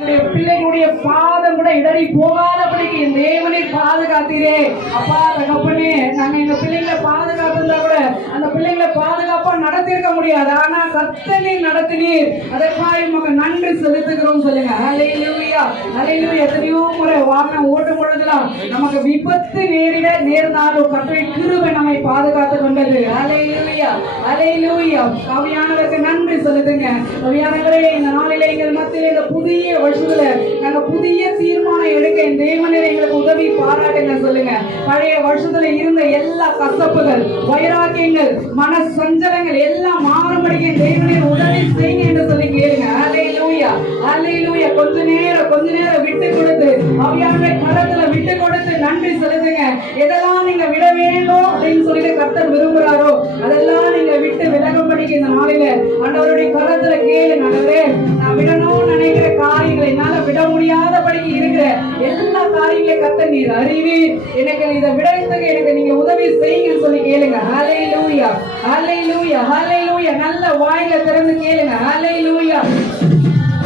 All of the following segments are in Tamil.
பிள்ளைகளுடைய பாதம் கூட இடறி போகாதபடிக்கு என் தேவனை பாதுகாத்தீரே. அப்பா தகப்பனே, நாங்க எங்க பிள்ளைங்களை பாதுகாத்திருந்தா கூட அந்த பிள்ளைங்களை பாதுகாப்பா நடத்திருக்க முடியாது. ஆனா கர்த்தர் நடத்தினீர், அதற்காக உமக்கு நன்றி செலுத்துகிறோம் சொல்லுங்க. ஹல்லேலூயா ஹல்லேலூயா. எத்தனையோ முறை வாகனம் ஓட்டும் பொழுதுலாம் நமக்கு விபத்து நேர்ந்தாலும் கர்த்தரின் கிருபை நம்மை பாதுகாத்து கொண்டது. ஹல்லேலூயா ஹல்லேலூயா. ஆவியானவருக்கு நன்றி செலுத்துங்க. ஆவியானவரே, இந்த நாளிலே எங்கள் மத்தியிலே இந்த புதிய வருஷத்துல நாங்க புதிய தீர்மானம் எடுக்க என் தேவனே எங்களுக்கு உதவி பாராட்டுங்க சொல்லுங்க. பழைய வருஷத்துல இருந்த எல்லா கசப்புகள், வைராக்கியங்கள், மன சஞ்சலங்கள் எல்லாம் மாறும்படிக்கு என் தேவனே உதவி செய்யுங்க என்று சொல்லி கேளுங்க. ஹல்லேலூயா ஹல்லேலூயா. கொஞ்ச நேரம் விட்டு கொடுத்து ஆவியானவரே கரத்துல விட்டு கொடுத்து நன்றி செலுத்துங்க. எதெல்லாம் நீங்க விட வேண்டும் அப்படின்னு சொல்லிட்டு கர்த்தர் விரும்புறாரோ அதெல்லாம் நீங்க விட்டு விலகும்படிக்கு இந்த நாளில ஆண்டவருடைய கரத்துல கேளுங்க. ஆண்டவரே, நான் விடணும்னு நினைக்கிற காரியங்களை என்னால விட முடியாதபடிக்கு இருக்கிற எல்லா காரியங்களையும் கர்த்தர் நீர் அறிவீர். எனக்கு இதை விடத்துக்கு எனக்கு நீங்க உதவி செய்யுங்கன்னு சொல்லி கேளுங்க. ஹல்லேலூயா ஹல்லேலூயா ஹல்லேலூயா. நல்ல வாயில திறந்து கேளுங்க. ஹல்லேலூயா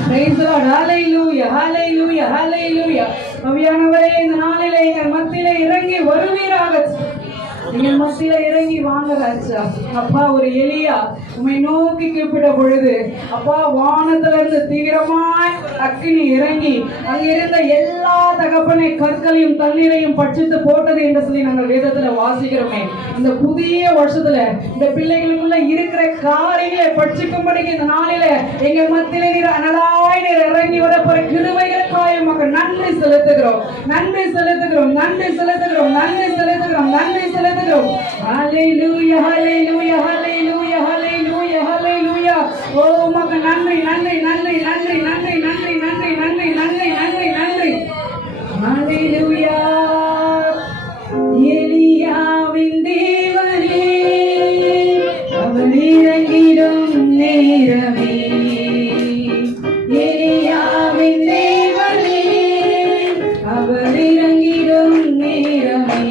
praise the Lord. ஹல்லேலூயா ஹல்லேலூயா ஹல்லேலூயா. ஆவியானவரே, இந்த நாளிலே எங்கள் மத்தியிலே இறங்கி வருவீராக. எங்கள் மத்தியில இறங்கி வாங்க ராஜா. அப்பா, ஒரு எலியா உம்மை நோக்கி கூப்பிட்ட பொழுது அப்பா வானத்துல இருந்து தீவிரமாய் அக்கினி இறங்கி அங்கிருந்த எல்லா தகப்பனை கற்களையும் தண்ணீரையும் பட்சித்து போட்டது என்று சொல்லி நாங்கள் வேதத்துல வாசிக்கிறோமே. இந்த புதிய வருஷத்துல இந்த பிள்ளைகளுக்குள்ள இருக்கிற காரியங்களை பட்சிக்கும்படிக்கு இந்த நாளில எங்கள் மத்தியில நீர் அனலாய் நீர் இறங்கி வரப்போற கிருபைகளுக்காக உமக்கு நன்றி செலுத்துகிறோம் நன்றி செலுத்துகிறோம் நன்றி செலுத்துகிறோம் நன்றி செலுத்துகிறோம் நன்றி செலுத்துகிறோம். ஹல்லேலூயா ஹல்லேலூயா ஹல்லேலூயா ஹல்லேலூயா ஹல்லேலூயா. ஓ உமக்கு நன்றி நன்றி நன்றி நன்றி நன்றி நன்றி நன்றி நன்றி நன்றி நன்றி நன்றி. ஹல்லேலூயா. எலியாவின் தேவனே, அவர் இறங்கிடும் நேரமே. எலியாவின் தேவனே, அவர் இறங்கிடும் நேரமே.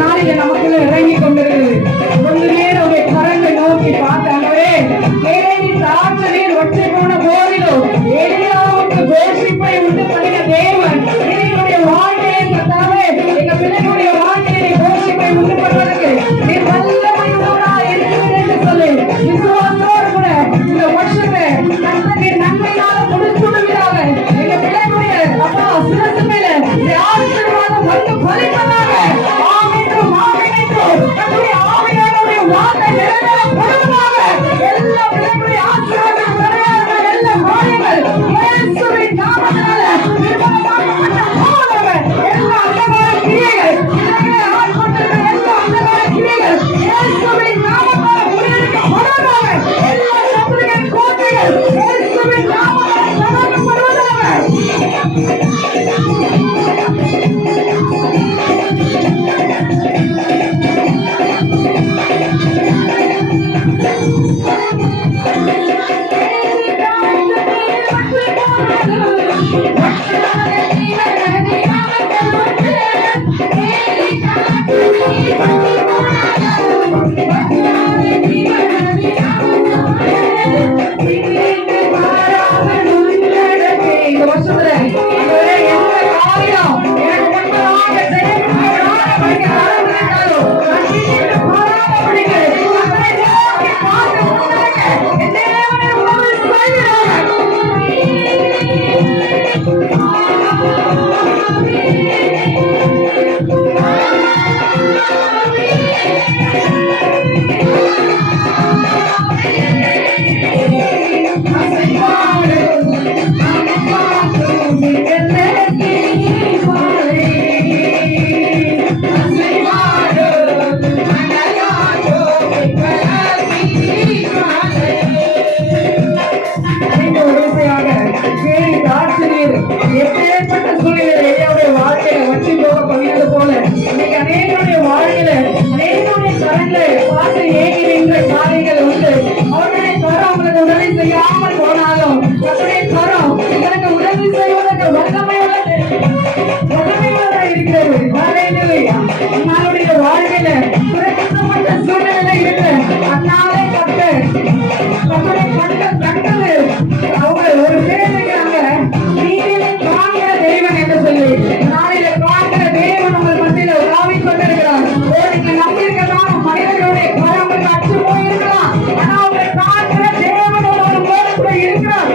நாளில நமக்குள்ள இறங்கி கொண்டிருக்கிறது. கொஞ்ச நேரம் உடைய கரங்களை நோக்கி பார்த்தாங்களே, ஏழையின் ஆற்று நீர் வற்றி போன போதிலும் எளியாவுக்கு கோஷிப்பை உண்டு பண்ணின தேவன் என்னுடைய வாழ்க்கையை கத்தாவே, எங்க பிள்ளைகளுடைய வாழ்க்கையை கோஷிப்பை உண்டு பண்ணுவதற்கு நீ வல்லமையுள்ளவராய் இருக்கிறீர் என்று சொல்லி விசுவாசத்தோடு கூட இந்த வருஷத்தை கர்த்தருடைய நன்மையினால முடித்துவிடுவீராக. எங்க பிள்ளைகளுடைய அப்பா சிரசு மேல இந்த ஆசீர்வாதம் வந்து பலிப்பதாக. ஆமென்றும் ஆமென்றும் கர்த்தருடைய ஆவியானவருடைய வார்த்தை நிறைவேறப்படுவதாக. எல்லா பிள்ளைகளுடைய ஆசீர்வாதம் நிறைவேற எல்லா காரியங்கள் இயேசுவின் நாமத்தினால நிர்மலமாக்கப்பட்ட போவதாக. எல்லா அந்தகார கிரியைகள் இலங்கையிலே ஆட்கொண்டிருக்கிற எல்லா அந்தகார கிரியைகள் இயேசுவின் நாமத்தால் முறியடிக்கப்படுவதாக. எல்லா சத்துருவின் கோட்டைகள் இயேசுவின் நாமத்தால் தகர்க்கப்படுவதாக. இந்த வருஷத்துல எந்த காரியம் எனக்கு முன்பதாக எப்பேற்பட்ட சூழ்நிலை எளியாவுடைய வாழ்க்கையில வச்சு போக பண்ணியது போல இன்னைக்கு அநேகருடைய வாழ்க்கையில அநேகருடைய கரங்களை பார்த்து ஏகி நின்ற காரியங்கள் உண்டு. அவருடைய கரம் அவங்களுக்கு உதவி செய்யாமல் போனாலும் அவருடைய கரம் உங்களுக்கு உதவி செய்வதற்கு வல்லமையுள்ளதாக இருக்கிறது. நம்மளுடைய வாழ்க்கையில குறைக்கப்பட்ட சூழ்நிலை இருக்கு. அண்ணாலே கத்தரை கண்டது அவங்க ஒரு பேருக்கிறாங்க, நீங்களே காண்கிற தேவன் என்று சொல்லி நாளில காண்கிற தேவன் உங்கள் மத்தியில உலாவிக் கொண்டிருக்கிறார். நீங்க நம்பியிருக்கிறதான மனிதர்களுடைய கரங்களுக்கு அச்சு போயிருக்கலாம், ஆனா அவங்க காண்கிற தேவன் ஒரு போது கூட இருக்கிறார்.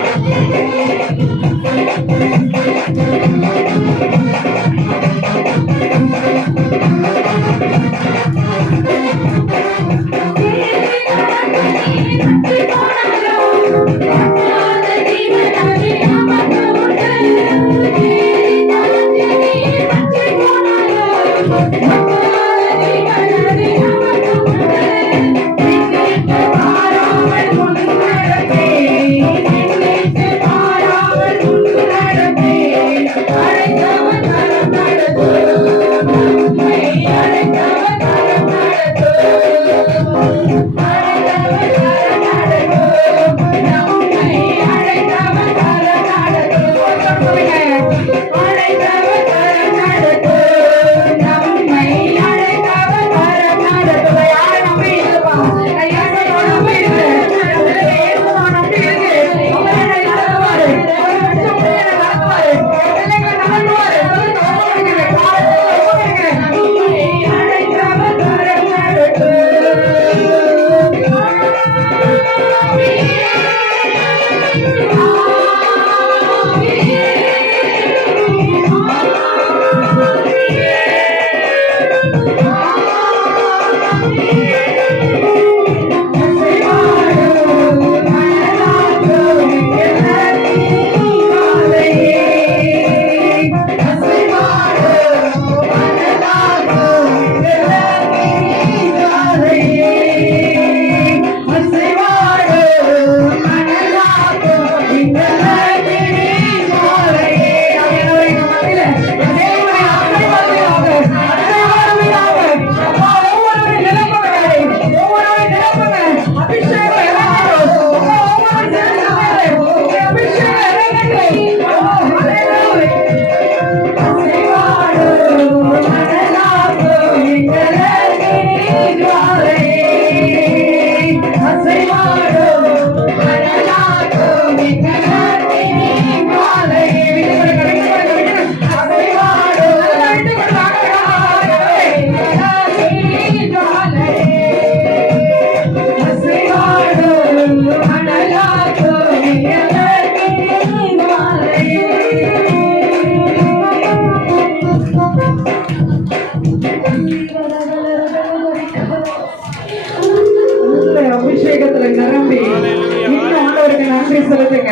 நன்றி செலுத்துங்க.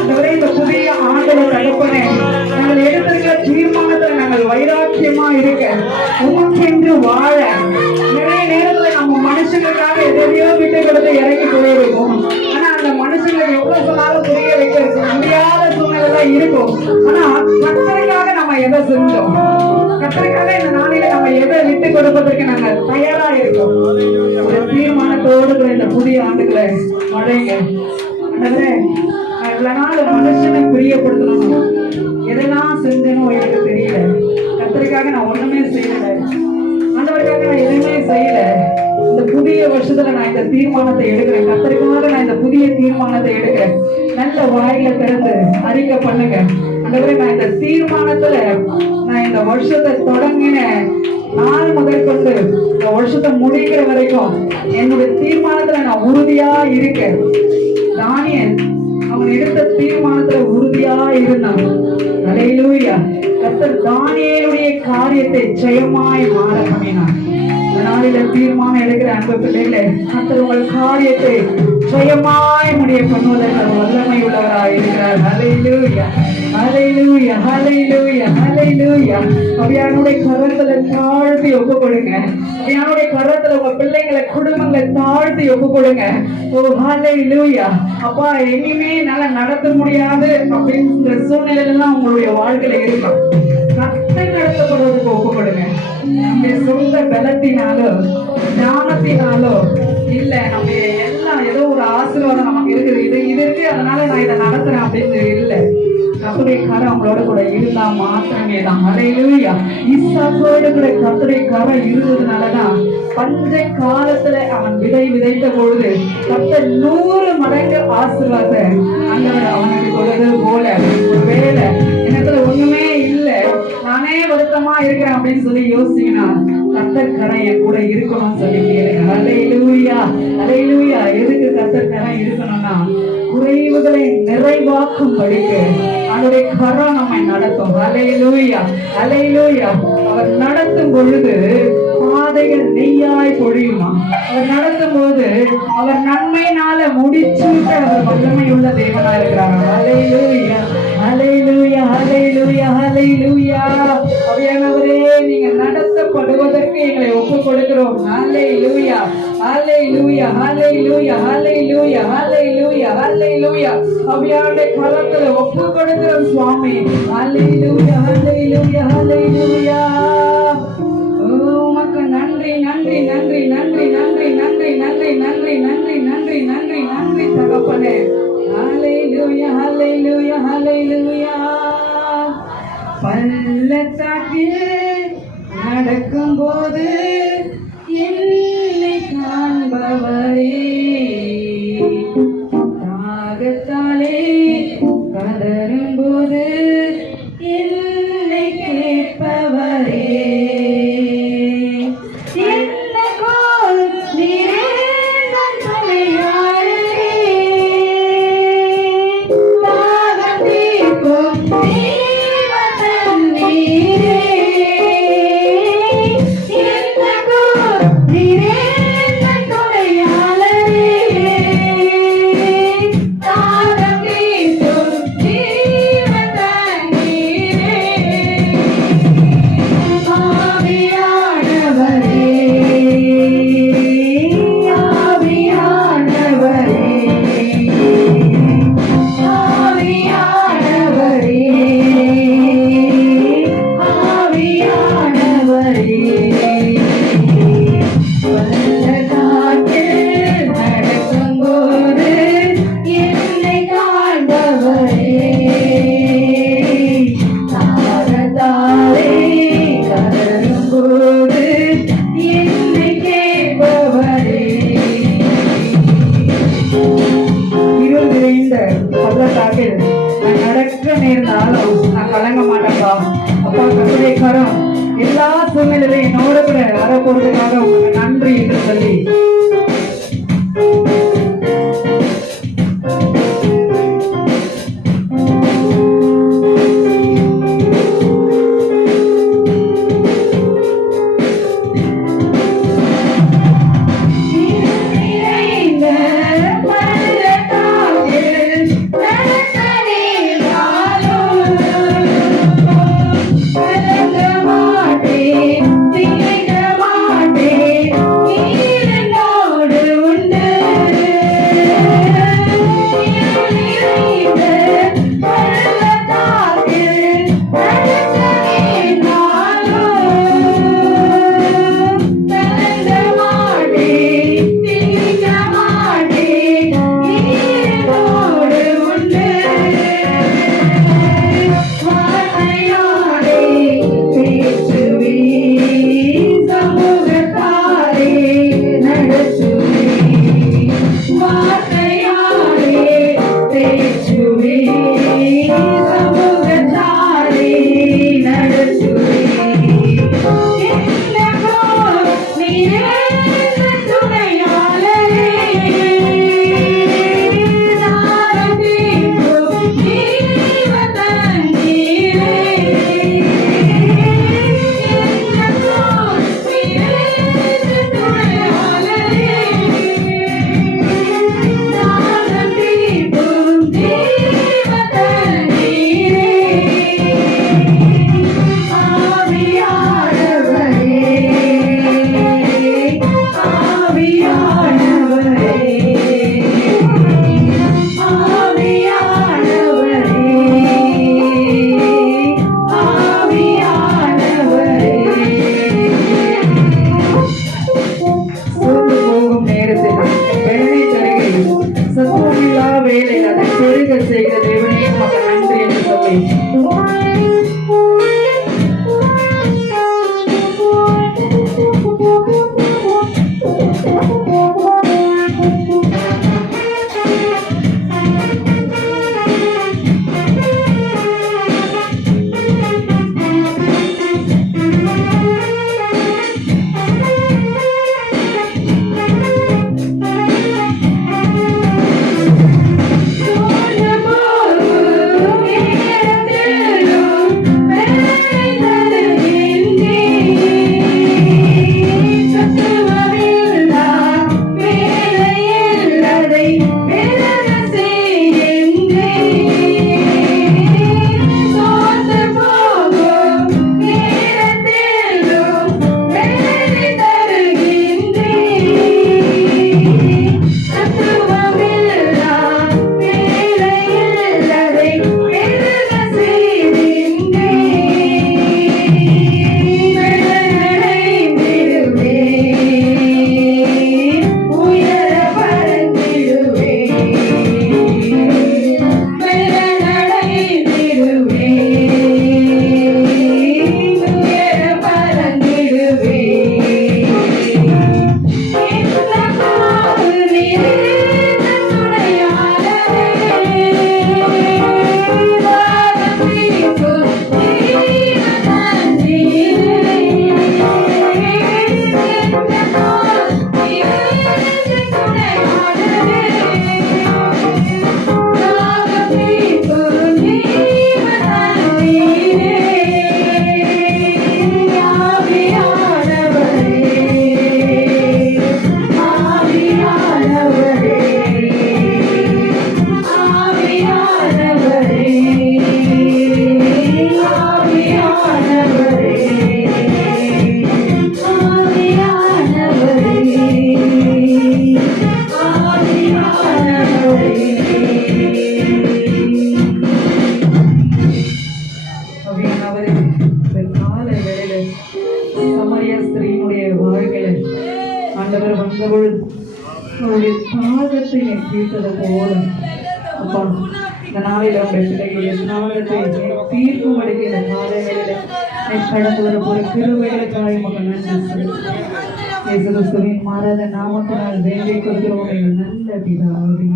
ஆண்டவரே, இந்த புதிய ஆண்டுல தகப்பனே, நாங்கள் எடுத்திருக்கிற தீர்மானத்துல நாங்கள் வைராக்கியமா இருக்க, உமக்கென்று வாழ. நிறைய நேரத்துல நம்ம மனுஷங்களுக்காக எதையோ விட்டு கொடுத்து இறங்கி போயிருக்கோம். ஆனா அந்த மனுஷங்களுக்கு எவ்வளவு சொன்னாலும் புரிய வைக்க முடியாத சூழ்நிலை இருக்கும். ஆனா கர்த்தருக்காக நம்ம எதை செஞ்சோம்? கர்த்தருக்காக இந்த நாளில நம்ம எதை விட்டு கொடுப்பதற்கு நாங்கள் தயாரா இருக்கோம்? ஒரு தீர்மானத்தோடு இந்த புதிய ஆண்டுகளை மழைங்க. ஆண்டவரே, நான் இவ்வளவு நாள் மனுஷனை பிரியப்படுத்தணும், எதெல்லாம் செஞ்சனும் எனக்கு தெரியல. கர்த்தருக்காக நான் ஒண்ணுமே செய்யல, ஆண்டவருக்காக நான் எதுவுமே செய்யல. இந்த புதிய வருஷத்துல நான் இந்த தீர்மானத்தை எடுக்கிறேன். கர்த்தருக்காக நான் இந்த புதிய தீர்மானத்தை எடுக்கிறேன். நல்ல வாயில திறந்து அறிக்கை பண்ணுங்க. ஆண்டவரே, நான் இந்த தீர்மானத்துல நான் இந்த வருஷத்தை தொடங்கின நாள் முதல் கொண்டு இந்த வருஷத்தை முடிக்கிற வரைக்கும் என்னுடைய தீர்மானத்துல நான் உறுதியா இருக்கேன். தானியேல் அவன் எடுத்த தீர்மானத்துல உறுதியா இருந்தான். அல்லேலூயா. கர்த்தர் தானியேலுடைய காரியத்தை ஜெயமாய் மாற பண்ணினார். நாளில தீர்மானம் எடுக்கிற அன்பு பிள்ளைகளே, கர்த்தர் உங்கள் காரியத்தை ஜெயமாய் முடிய பண்ணுவதற்கு வல்லமை உள்ளவராய் இருக்கிறார். ஹல்லேலூயா, ஹல்லேலூயா, ஹல்லேலூயா, ஹல்லேலூயா. அவையானுடைய கரத்துல தாழ்த்தி ஒப்பு கொடுங்க. அவையானுடைய கரத்துல உங்க பிள்ளைங்களை, குடும்பங்களை தாழ்த்தி ஒப்பு கொடுங்க. ஓ ஹல்லேலூயா. அப்பா, இனிமே என்னால நடத்த முடியாது அப்படிங்கிற சூழ்நிலையெல்லாம் உங்களுடைய வாழ்க்கையில இருக்கும். கர்த்தர் நடத்தப்படுவதற்கு ஒப்பு கொடுங்க. நம்முடைய சொந்த பலத்தினாலோ ஞானத்தினாலோ இல்ல, நம்ம எல்லாம் ஏதோ ஒரு ஆசீர்வாதம் நமக்கு இருக்குது, இது இருக்கு, அதனால நான் இதை நடத்துறேன் அப்படின்னு இல்ல. கர்த்தருடைய கரம் அவங்களோட கூட இருந்தா மாத்திரமே தான். அல்லேலூயா. ஈசாக்கோட கூட கர்த்தருடைய கரம் இருந்ததுனாலதான் பஞ்ச காலத்துல அவன் விதை விதைத்த பொழுது கர்த்தர் 100 மடங்கு ஆசீர்வாதத்தை ஆண்டவர் அவனுக்கு கொடுத்தது போல. ஒருவேளை என்னத்துல ஒண்ணுமே இல்லை, நானே வருத்தமா இருக்கிறேன் அப்படின்னு சொல்லி யோசிச்சீங்கன்னா கர்த்தர் கரம் என் கூட இருக்கணும்னு சொல்லி கேளுங்க. அல்லேலூயா, அல்லேலூயா. எதுக்கு கர்த்தர் கரம் இருக்கணும்னா குறைவுகளை நிறைவாக்கும் படிக்க அவருடைய கரம் நம்மை நடத்தும். அல்லேலூயா, அல்லேலூயா. அவர் நடத்தும் பொழுது பாதைகள் நெய்யாய் பொழியுமா. அவர் நடத்தும் போது அவர் நன்மையினால முடிச்சுட்டு அவர் வல்லமை உள்ள தேவனா இருக்கிறார். அல்லேலூயா, அல்லேலூயா, அல்லேலூயா, அல்லேலூயா. அவையானவரே, நீங்க நடத்தப்படுவதற்கு எங்களை ஒப்பு கொடுக்கிறோம். அல்லேலூயா, அல்லேலூயா, அல்லேலூயா, அல்லேலூயா, அல்லேலூயா, அல்லேலூயா. அவையானுடைய கரத்துல ஒப்பு கொடுக்கிறோம் சுவாமி. அல்லேலூயா, அல்லேலூயா, அல்லேலூயா. உமக்கு நன்றி, நன்றி, நன்றி, நன்றி, நன்றி, நன்றி, நன்றி, நன்றி, நன்றி, நன்றி, நன்றி, நன்றி தகப்பனே. அல்லேலூயா, அல்லேலூயா, அல்லேலூயா. பள்ளத்தாக்கில் நடக்கும்போது என்னை காண்பவரே, தாகத்தாலே கதறும் போது என்னை கேட்பவரே, நான் கலங்க மாட்டேன்ப்பா. அப்பா, கர்த்தருடைய கரம் எல்லா சூழ்நிலையிலும் என்னோட கூட வரப்போறதுக்காக உங்களுக்கு நன்றி என்று சொல்லி வேளையில் அதை பெருக செய்கிற தேவனே உமக்கு நன்றி என்று சொல்லி பாதத்தை தீர்த்தது போல அப்பா இந்த நாளில் உடைய பிள்ளைகளுடைய தாகத்தை தீர்க்கும்படிக்கு இந்த காலைகளில் கடந்து வர போற கிருபைகளுக்காக மகள் நன்றி கிறிஸ்துவின் மாறாத நாமத்தினால் வேண்டி கொடுக்கிறோம் எங்கள் நல்ல பிதாவே.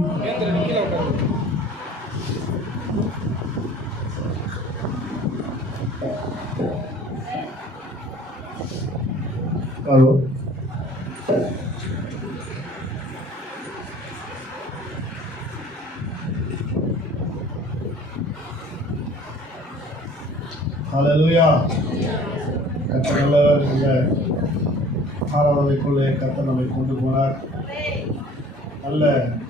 ஹல்லேலூயா. கர்த்தர் நல்லவர். இந்த ஆராதனைக்குள்ளே கர்த்தர் நம்மை கொண்டு போனார். நல்ல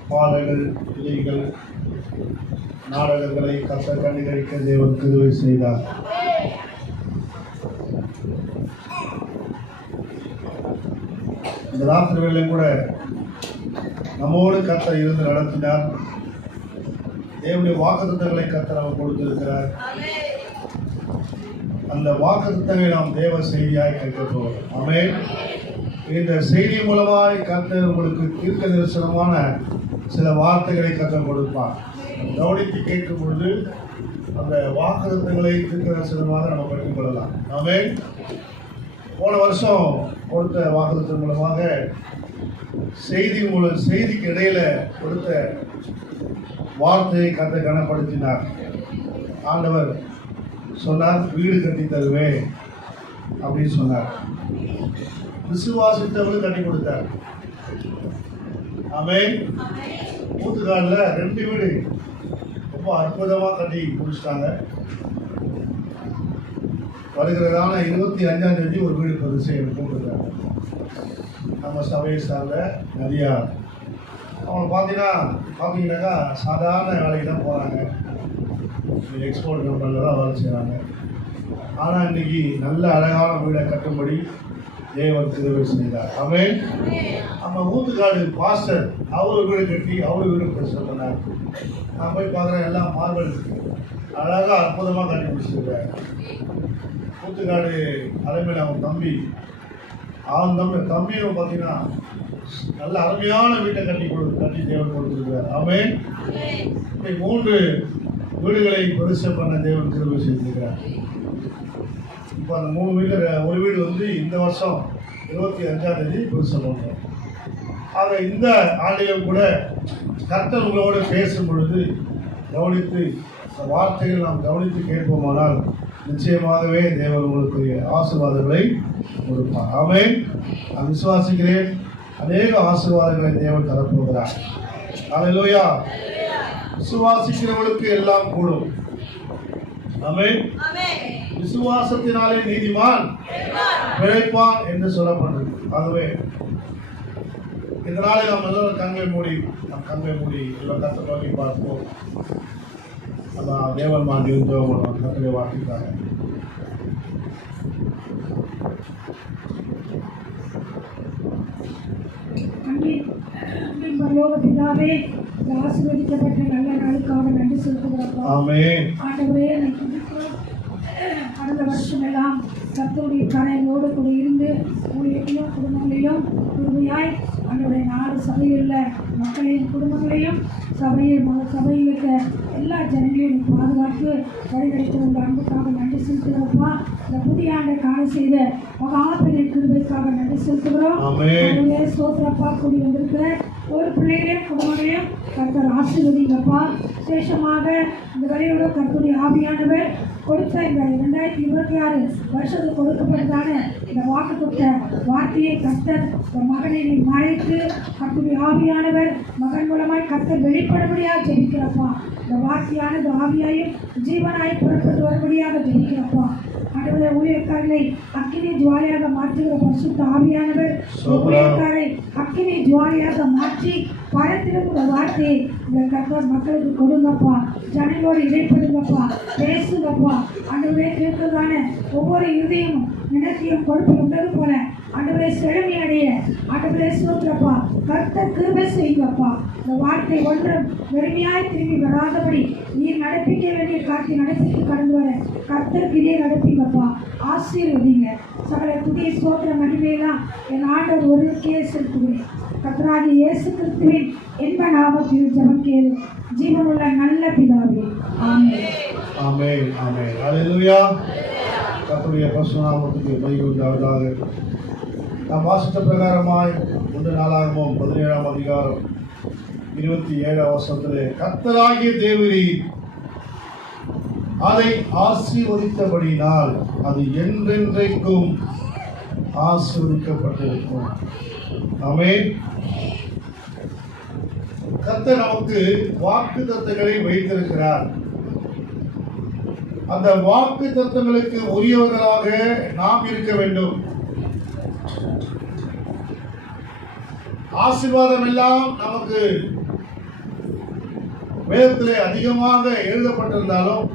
பாடல்கள், இலைகள், நாடகங்களை கர்த்தர் கண்டுகளிக்க தேவன் கிருபை செய்தார். இந்த ராத்திரி வேளையிலும் கூட நம்மோடு கர்த்தர் இருந்து நடத்தினார். தேவனுடைய வாக்குத்தத்தங்களை கர்த்தர் அவர் கொடுத்திருக்கிறார். அந்த வாக்குத்தத்தங்களை நாம் தேவ செய்தியாய் கேட்க போகிறோம். ஆமென். இந்த செய்தி மூலமாய் கர்த்தர் உங்களுக்கு தீர்க்க தரிசனமான சில வார்த்தைகளை கர்த்தர் கொடுப்பார். கவனித்து கேட்கும் பொழுது அந்த வாக்குத்தத்தங்களை தீர்க்க தரிசனமாக நம்ம பெற்றுக்கொள்ளலாம். ஆமென். போன வருஷம் கொடுத்த வாக்குத்தத்தம் மூலமாக செய்திக்கு இடையில கொடுத்த வார்த்தையை கர்த்தர் கனப்படுத்தினார். ஆண்டவர் சொன்னார், வீடு கட்டி தருவேன் அப்படின்னு சொன்னார். விசுவாசித்தவர்கள் கட்டி கொடுத்தார். ஆமென். ஊத்துக்காடுல 2 வீடு ரொம்ப அற்புதமா கட்டி முடிச்சிட்டாங்க. வருகிறதான 25ஆம் தேதி ஒரு வீடு பரிசை போட்டுருக்காங்க. நம்ம சபையை சார்ந்த நதியார். அவங்க பார்த்தீங்கன்னாக்கா சாதாரண வேலைக்கு தான் போகிறாங்க. எக்ஸ்போர்ட் கம்பெனியில் தான் வேலை செய்கிறாங்க. ஆனால் இன்னைக்கு நல்ல அழகான வீடை கட்டும்படி தேவன் கிருபை செய்தார். ஆமென். நம்ம ஊத்துக்காடு பாஸ்டர் அவர் வீடு கட்டி அவர் வீடு பிரச்சனை பண்ணார். நான் போய் பார்க்குறேன், எல்லாம் மார்பல் அழகாக அற்புதமாக கட்டி முடிச்சிருக்காரு. ஊத்துக்காடு தலைமையில் அவன் தம்பியும் பார்த்தீங்கன்னா நல்ல அருமையான வீட்டை கட்டி தேவன் கொடுத்திருக்கிறார். ஆமென். 3 வீடுகளை பரிசு பண்ண தேவன் கிருபை செய்திருக்கிறார். இப்போ அந்த 3 வீட்டில் ஒரு வீடு வந்து இந்த வருஷம் 25ஆம் தேதி பரிசு பண்ணுறோம். ஆக இந்த ஆண்டிலும் கூட கர்த்தர் உங்களோடு பேசும் பொழுது கவனித்து வார்த்தைகள் நாம் கவனித்து கேட்போமானால் நிச்சயமாகவே தேவன் உங்களுக்கு ஆசீர்வாதங்களை கொடுப்பார். ஆமென். நான் விசுவாசிக்கிறேன், அநேக ஆசீர்வாதங்களை தேவன் தரப்போகிறார். அல்லேலூயா. விசுவாசிக்கிறவர்களுக்கு எல்லாம் கூடும். ஆமென். விசுவாசத்தினாலே நீதிமான் பிழைப்பான் என்று சொல்லப்பட்டது. ஆகவே இந்த நாளை நாம் எல்லோரும் கண்களை மூடி எல்லாம் கர்த்தரை நோக்கி பார்ப்போம். நம்ம தேவன் மாண்டி ஜெபம் கர்த்தரை வார்த்தைக்காக. பிதாவே, ஆசீர்வதிக்கப்பட்ட நல்ல நாளுக்காக நன்றி செலுத்துகிறோம். ஆமென். ஆண்டவரே, கடந்த வருஷம் எல்லாம் கர்த்தருடைய கரையோடு கூட இருந்து ஊழியத்திலும் குடும்பங்களிலும் உறுதியாய் அவருடைய 4 சபையில் உள்ள மக்களையும் குடும்பங்களையும் சபையில் இருக்க எல்லா ஜனங்களையும் பாதுகாத்து வழிநடத்தி வந்த அன்புக்காக நன்றி செலுத்துகிறோம்ப்பா. இந்த புதிய ஆண்டை காண செய்த மகாபெரிய கிருபைக்காக நன்றி செலுத்துகிறோம். சோத்திரப்பா கூடி வந்திருக்கிற ஒரு பிள்ளைகளையும் குடும்பங்களையும் கர்த்தர் ஆசீர்வதிங்கப்பா. விசேஷமாக இந்த வழியோட கர்த்தருடைய ஆவியானவர் கொடுத்த இந்த 2026 வருஷத்துக்கு கொடுக்கப்பட்டதான இந்த வாக்குத்த வார்த்தையை கர்த்தர் மகனை மறைத்து கர்த்தருடைய ஆவியானவர் மகன் மூலமாய் கர்த்தர் வெளிப்படும்படியாக ஜெபிக்கிறப்பா. இந்த வார்த்தையானது ஆவியாயும் ஜீவனாய் புறப்பட்டு வரும்படியாக ஜெபிக்கிறப்பா. ஆண்டவரே, ஊழியக்காரர்களை அக்கினி ஜுவாலியாக மாற்றுகிற பரிசுத்த ஆவியானவர் ஊழியக்காரரை அக்கினி ஜுவாலியாக மாற்றி பழத்திருக்கிற வார்த்தையை இந்த கர்த்தர் மக்களுக்கு கொடுங்கப்பா. ஜனங்களோடு இடைப்படுங்கப்பா, பேசுங்கப்பா. ஆண்டவரே, கேட்கிறதான ஒவ்வொரு இறுதியும் நினைத்தையும் கொடுப்பு உண்டது போல ஆண்டவரே செழுமை அடைய ஆண்டவரே சோத்திரப்பா. கர்த்தர் கிருபை செய்யுங்கப்பா. இந்த வார்த்தை ஒன்றும் வெறுமையாய் திரும்பி வராதபடி நீர் நடப்பிக்க வேண்டிய காட்சி நடப்பித்து கடந்து வர கர்த்தர் கிரியை நடப்பிங்கப்பா. ஆசீர்வதிங்க. சகல புதிய சோத்திர மகிமையெல்லாம் என் ஆண்டவர் ஒருக்கே செலுத்துகிறேன். கர்த்தராகிய இயேசு கிறிஸ்துவின் என்ப நாமத்தில் ஜெபம் கேளு ஜீவனுள்ள நல்ல பிதாவே. ஆமென். ஆமென். ஆமென். அல்லேலூயா. கர்த்தருடைய பரிசுத்த நாமத்துக்கு மகிமை உண்டாவதாக. நாம் வாசித்த பிரகாரமாய் 1 நாளாகமம் 17ஆம் அதிகாரம் 27ஆம் வசனத்திலே கர்த்தராகிய தேவரீர் அதை ஆசீர்வதித்தபடியினால் அது என்றென்றைக்கும் ஆசீர்வதிக்கப்பட்டிருக்கும். ஆமென். கர்த்தர் நமக்கு வாக்குத்தத்தங்களை வைத்திருக்கிறார். அந்த வாக்குத்தத்தங்களுக்கு உரியவர்களாக நாம் இருக்க வேண்டும். ஆசீர்வாதம் எல்லாம் நமக்கு வேதத்திலே அதிகமாக எழுதப்பட்டிருந்தாலும்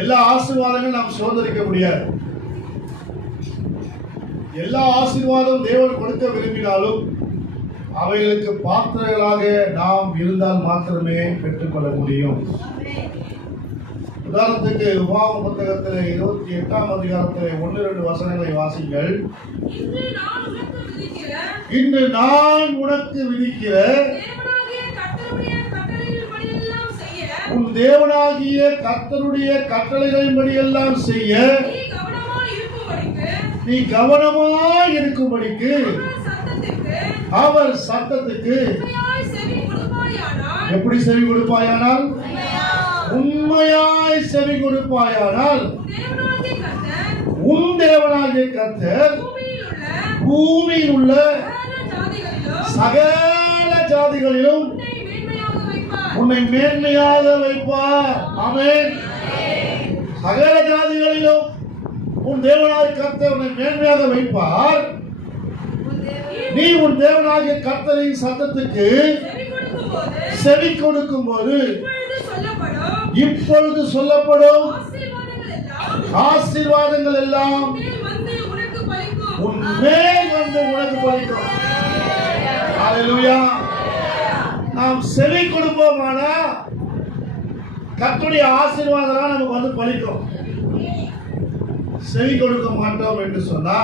எல்லா ஆசீர்வாதங்களும் நாம் சுதந்திரிக்க முடியாது. எல்லா ஆசீர்வாதம் தேவன் கொடுக்க விரும்பினாலும் அவைகளுக்கு பாத்திரங்களாக நாம் இருந்தால் மாத்திரமே பெற்றுக்கொள்ள முடியும். உதாரணத்துக்கு உபாகம புத்தகத்திலே 28ஆம் அதிகாரத்திலே 1-2 வசனங்களை வாசிங்கள். இன்று நான் உனக்கு விதிக்கிற உன் தேவனாகிய கர்த்தருடைய கட்டளைகளின்படியெல்லாம் செய்ய நீ கவனமாய் இருக்கும்படிக்கு அவர் சத்தத்துக்கு எப்படி செவி கொடுப்பாயானால் உண்மையாய் செவி கொடுப்பாயானால் உன் தேவனாகிய கர்த்தர் பூமியில் உள்ள சகல ஜாதிகளிலும் உன்னை மேன்மையாக வைப்பார். ஆமென். சகல ஜாதிகளிலும் உன் தேவனாகிய கர்த்தர் உன்னை மேன்மையாக வைப்பார். நீ உன் தேவனாகிய கர்த்தரின் சத்தத்துக்கு செவி கொடுக்கும் போது இப்பொழுது சொல்லப்படும் ஆசீர்வாதங்கள் எல்லாம் உன் மேல் வந்து உனக்கு பலிக்கும். அல்லேலூயா. நாம் செவி கொடுப்போமானா கர்த்தருடைய ஆசீர்வாதம் நமக்கு வந்து பலிக்கும். செவி கொடுக்க மாட்டோம் என்று சொன்னா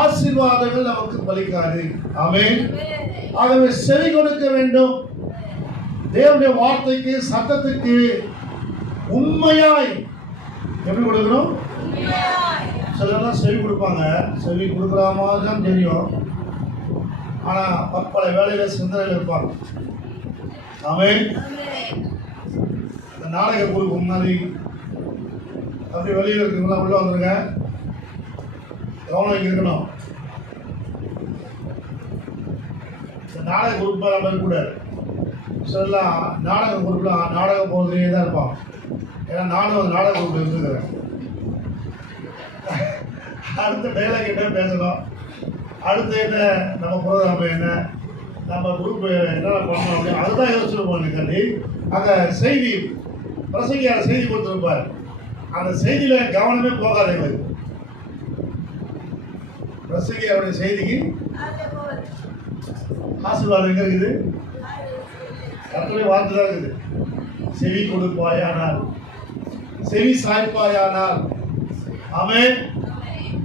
ஆசீர்வாதங்கள் நமக்கு பலிக்காது. ஆமென். ஆகவே செவி கொடுக்க வேண்டும். தேவனுடைய வார்த்தைக்கு, சத்தத்துக்கு உண்மையாய் எப்படி கொடுக்கணும்? சிலர்லாம் செவி கொடுப்பாங்க, செவி கொடுக்குற மாதிரி தான் தெரியும், ஆனா பல வேலையில சிந்தனையில் இருப்பாங்க. ஆமென். இந்த நாடக குழுக்கு முன்னாடி அப்படி வெளியில் இருக்கீங்களா, உள்ள வந்துருங்க. கவனம் இங்க இருக்கணும். இந்த நாடக குரூப் நம்ம இருக்கக்கூடாது. சிலர்லாம் நாடக குரூப்ல நாடகம் போகிறதுலேயே தான் இருப்பான். ஏன்னா நானும் அந்த நாடக குரூப்ல இருந்துக்கிறேன். அடுத்த டைலாக் என்ன பேசணும், அடுத்து என்ன நம்ம ப்ரோக்ராம், என்ன நம்ம குரூப் என்னென்ன பண்ணணும் அப்படின்னு அதுதான் யோசிச்சுருப்போம். கண்டி அங்கே செய்தி பிரசங்கியார் செய்தி கொடுத்துருப்பார். அந்த செய்தியில கவனமே போகாது எங்களுக்கு. பிரசங்கியாருடைய செய்திக்கு ஆசீர்வாதம் எங்க இருக்குது? கர்த்தருடைய வார்த்தை தான் இருக்குது. செவி கொடுப்பாயானால், செவி சாய்ப்பாயானால். ஆமென்.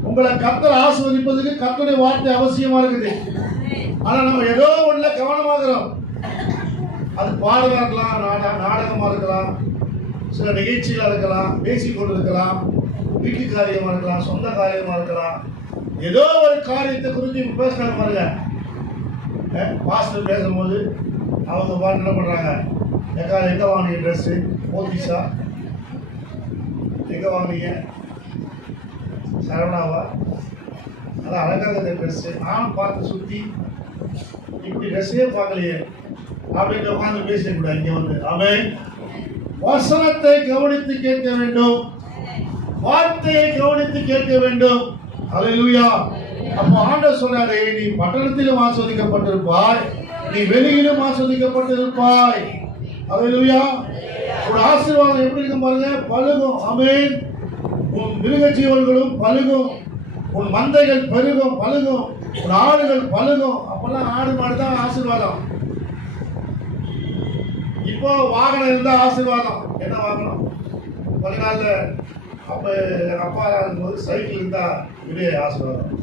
உங்களை கர்த்தர் ஆசீர்வதிப்பதற்கு கர்த்தருடைய வார்த்தை அவசியமா இருக்குது. ஆனா நம்ம ஏதோ ஒண்ணுல கவனமாகிறோம். அது பாடலா இருக்கலாம், நாடகமா இருக்கலாம், சில நிகழ்ச்சிகளா இருக்கலாம், பேசிக்கொண்டு இருக்கலாம், வீட்டு காரியமா இருக்கலாம், சொந்த காரியமா இருக்கலாம். ஏதோ ஒரு காரியத்தை குறித்து இப்ப பேசுறாங்க பாருங்க. பாஸ்டர் பேசும்போது அவங்க பாட்டு என்ன பண்றாங்க, எங்க வாங்கினீங்க ட்ரெஸ்ஸு, போத்தீஸா, எங்க வாங்கினீங்க, சரவணாவா, அதான் அழகாக ட்ரெஸ்ஸு, நானும் பார்த்து சுற்றி இப்படி ட்ரெஸ்ஸே பார்க்கலையே அப்படின்னு உட்காந்து பேசக்கூடாது. இங்கே வந்து ஆமென். வசனத்தை கவனித்து கேட்க வேண்டும், வார்த்தையை கவனித்து கேட்க வேண்டும். அல்லேலூயா. அப்போ ஆண்டவர் சொல்றாரு, நீ பட்டணத்திலும் ஆஸ்வதிக்கப்பட்டிருப்பாய், நீ வெளியிலும் ஆஸ்வதிக்கப்பட்டிருப்பாய். அல்லேலூயா. ஒரு ஆசீர்வாதம் எப்படி இருக்கும் பாருங்க, பலுகும். ஆமென். உன் மிருக ஜீவன்களும் பலுகும், உன் மந்தைகள் பெருகும், பலுகும், உன் ஆடுகள் பலுகும். அப்பெல்லாம் ஆடு மாடு தான் ஆசீர்வாதம். இப்போ வாகனம் இருந்தா ஆசீர்வாதம். என்ன வாகனம்? 14 அப்ப அப்பா இருக்கும்போது சைக்கிள் இருந்தா பெரிய ஆசீர்வாதம்.